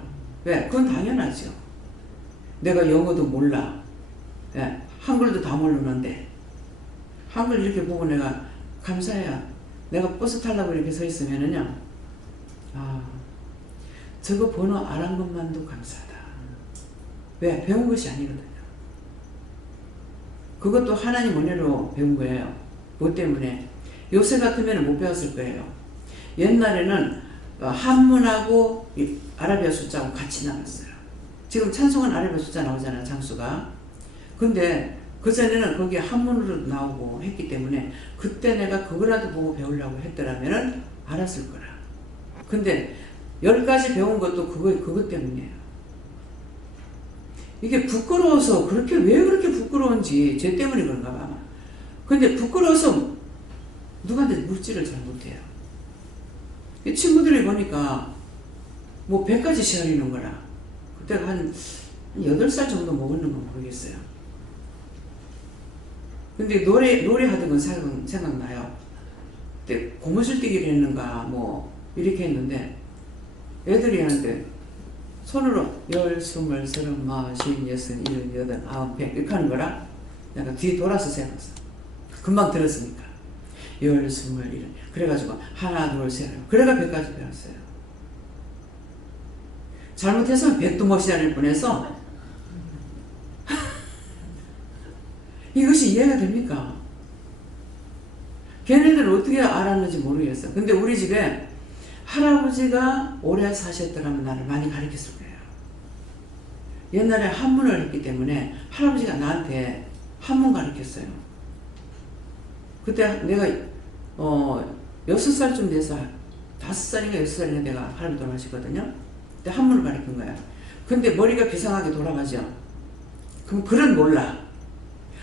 왜? 그건 당연하죠. 내가 영어도 몰라. 예, 한글도 다 모르는데 한글 이렇게 보고 내가 감사해요. 내가 버스 타려고 이렇게 서 있으면은요, 아, 저거 번호 알한 것만도 감사하다. 왜? 배운 것이 아니거든요. 그것도 하나님 은혜로 배운 거예요. 뭐 때문에? 요새 같으면 못 배웠을 거예요. 옛날에는 한문하고 아라비아 숫자하고 같이 나왔어요. 지금 찬송은 아라비아 숫자 나오잖아요, 장수가. 근데 그전에는 거기에 한문으로 나오고 했기 때문에 그때 내가 그거라도 보고 배우려고 했더라면 알았을 거라. 근데 10가지 배운 것도 그것 때문이에요. 이게 부끄러워서 왜 그렇게 부끄러운지 쟤 때문에 그런가 봐. 근데 부끄러워서 누구한테 묻지를 잘 못해요. 친구들이 보니까 뭐 100가지 시간이는 거라. 그때가 한 8살 정도 먹었는 건 모르겠어요. 근데 노래하던 건 생각나요. 그때 고무줄뛰기를 했는가 뭐 이렇게 했는데 애들이 하는데 손으로 10, 20, 30, 40, 60, 70, 80, 90, 100 이렇게 하는 거라 내가 뒤에 돌아서 세봤어. 금방 들었으니까 10, 20, 1 그래가지고 하나, 둘, 셋 그래가 100까지 배웠어요. 잘못해서 100도 못 시작할 뻔해서 이것이 이해가 됩니까? 걔네들은 어떻게 알았는지 모르겠어. 근데 우리 집에 할아버지가 오래 사셨더라면 나를 많이 가르쳤을 거예요. 옛날에 한문을 했기 때문에 할아버지가 나한테 한문 가르쳤어요. 그때 내가 6살쯤 돼서 5살인가 6살인가 내가 할아버지 돌아가셨거든요. 그때 한문을 가르친 거야. 근데 머리가 비상하게 돌아가죠. 그럼 글은 몰라.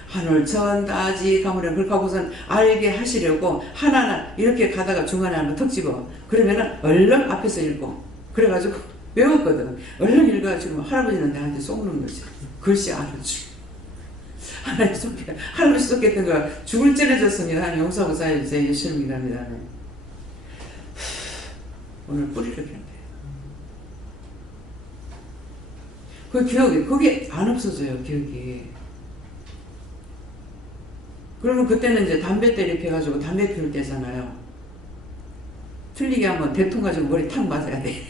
하늘 천 따지 가물은 그렇게 하고선 알게 하시려고 하나하나 이렇게 가다가 중간에 한번 턱 집어. 그러면은 얼른 앞에서 읽고. 그래가지고 외웠거든. 얼른 읽어가지고 할아버지는 나한테 쏘는 거지. 글씨 알아주고. 할아버지 쏘겠던 거 죽을 째려졌습니다. 한 용서하고 사야지. 열심히 갑니다. 오늘 뿌리를 폈는데. 그 기억이, 그게 안 없어져요, 기억이. 그러면 그때는 이제 담배 때리 펴가지고 담배 피울 때잖아요. 틀리게 하면 대통 가지고 머리 탁 맞아야 돼.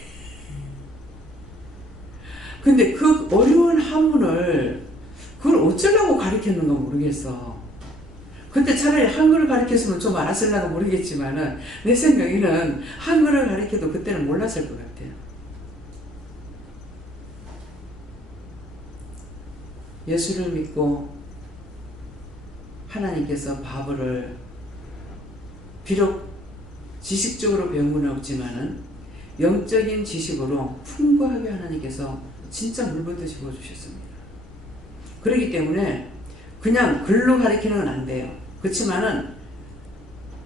근데 그 어려운 한문을 그걸 어쩌려고 가르쳤는가 모르겠어. 그때 차라리 한글을 가르쳤으면 좀 알았을라고 모르겠지만은 내 생각에는 한글을 가르쳐도 그때는 몰랐을 것 같아요. 예수를 믿고 하나님께서 바보를 비록 지식적으로 배운 건 없지만은 영적인 지식으로 풍부하게 하나님께서 진짜 물붓듯이 부어주셨습니다. 그렇기 때문에 그냥 글로 가르치는 건 안 돼요. 그렇지만은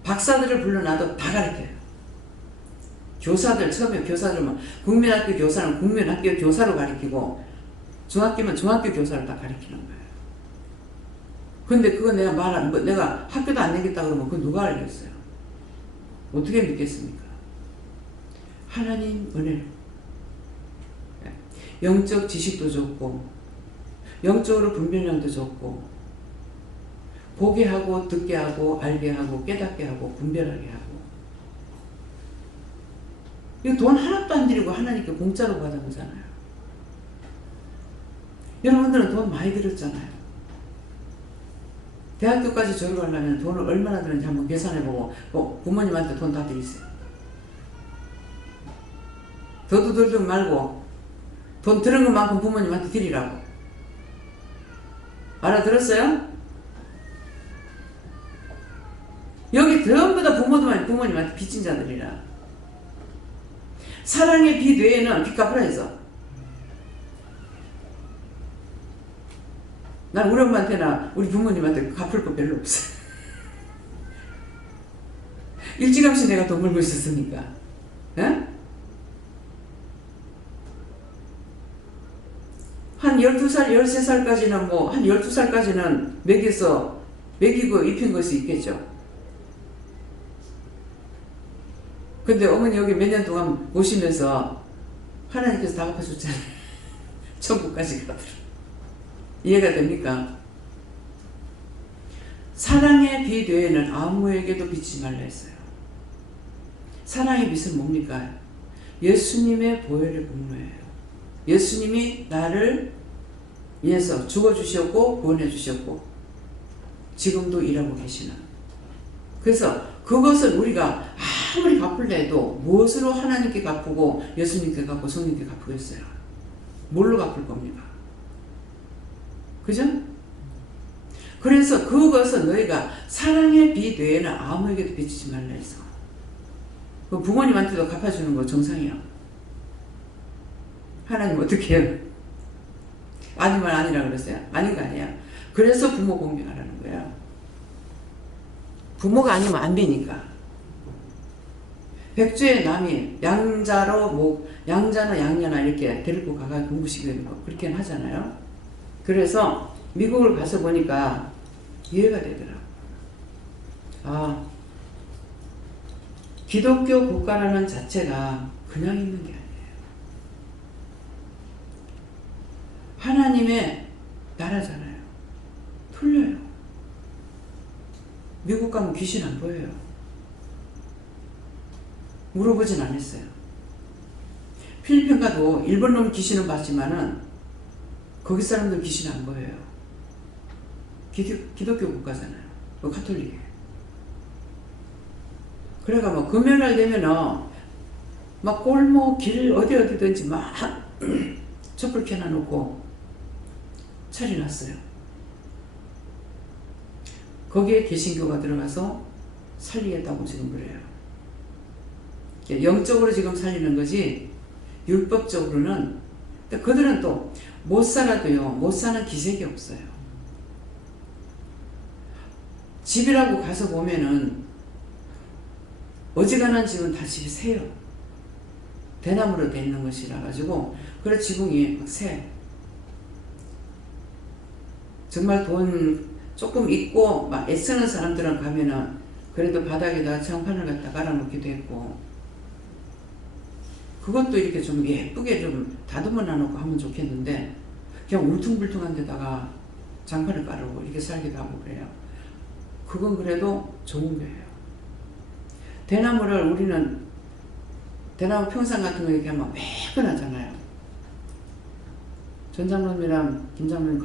박사들을 불러놔도 다 가르쳐요. 교사들, 처음에 교사들은 국민학교 교사는 국민학교 교사로 가르치고 중학교면 중학교 교사를 다 가르치는 거예요. 근데 그거 내가 학교도 안 다녔다 그러면 그거 누가 알겠어요? 어떻게 믿겠습니까? 하나님 은혜를. 영적 지식도 좋고, 영적으로 분별력도 좋고, 보게 하고, 듣게 하고, 알게 하고, 깨닫게 하고, 분별하게 하고. 이거 돈 하나도 안 들이고 하나님께 공짜로 받은 거잖아요. 여러분들은 돈 많이 들었잖아요. 대학교까지 졸업하려면 돈을 얼마나 드는지 한번 계산해보고 부모님한테 돈 다 드리세요. 더도 들지 말고 돈 들은 것만큼 부모님한테 드리라고. 알아들었어요? 여기 전부 다 부모님한테 빚진 자들이라. 사랑의 빚 외에는 빚 갚으라 했어. 난 우리 엄마한테나 우리 부모님한테 갚을 거 별로 없어. 일찌감치 내가 돈 벌고 있었으니까. 에? 한 12살, 13살까지는 한 12살까지는 먹이고 입힌 것이 있겠죠. 근데 어머니 여기 몇 년 동안 모시면서 하나님께서 다 갚아줬잖아요. 천국까지 가더라. 이해가 됩니까? 사랑의 빚 외에는 아무에게도 빚지 말라 했어요. 사랑의 빚은 뭡니까? 예수님의 보혈의 공로예요. 예수님이 나를 위해서 죽어주셨고 구원해 주셨고 지금도 일하고 계시는. 그래서 그것을 우리가 아무리 갚으려 해도 무엇으로 하나님께 갚고 예수님께 갚고 성령께 갚겠어요? 뭘로 갚을 겁니까? 그죠? 그래서 그것은 너희가 사랑의 빚 외에는 아무에게도 빚지지 말라 해서 그 부모님한테도 갚아주는 거 정상이야. 하나님 어떻게 해요? 아니면 아니라 그랬어요? 아닌 거 아니야. 그래서 부모 공경하라는 거야. 부모가 아니면 안 되니까. 백주의 남이 양자나 양녀나 이렇게 데리고 가가 공부시키는 거 그렇게 하잖아요. 그래서 미국을 가서 보니까 이해가 되더라고. 아, 기독교 국가라는 자체가 그냥 있는 게 아니에요. 하나님의 나라잖아요. 틀려요. 미국 가면 귀신 안 보여요. 물어보진 않았어요. 필리핀 가도 일본 놈 귀신은 봤지만은 거기 사람들 귀신 안 보여요. 기독교 국가잖아요. 카톨릭이에요. 그래가 금요일날 되면은 막 골목 길 어디든지 막 촛불 켜놔놓고 차려놨어요. 거기에 개신교가 들어가서 살리겠다고 지금 그래요. 영적으로 지금 살리는 거지 율법적으로는. 그들은 또 못 살아도요, 못 사는 기색이 없어요. 집이라고 가서 보면은 어지간한 집은 다 집이 새요. 대나무로 돼 있는 것이라 가지고 그래 지붕이 막 새. 정말 돈 조금 있고 막 애쓰는 사람들은 가면은 그래도 바닥에다 장판을 갖다 깔아놓기도 했고, 그것도 이렇게 좀 예쁘게 좀 다듬어 놔놓고 하면 좋겠는데 그냥 울퉁불퉁한 데다가 장판을 깔고 이렇게 살기도 하고 그래요. 그건 그래도 좋은 거예요. 대나무를 우리는 대나무 평상 같은 거 이렇게 하면 매끈하잖아요. 전 장로님이랑 김 장로님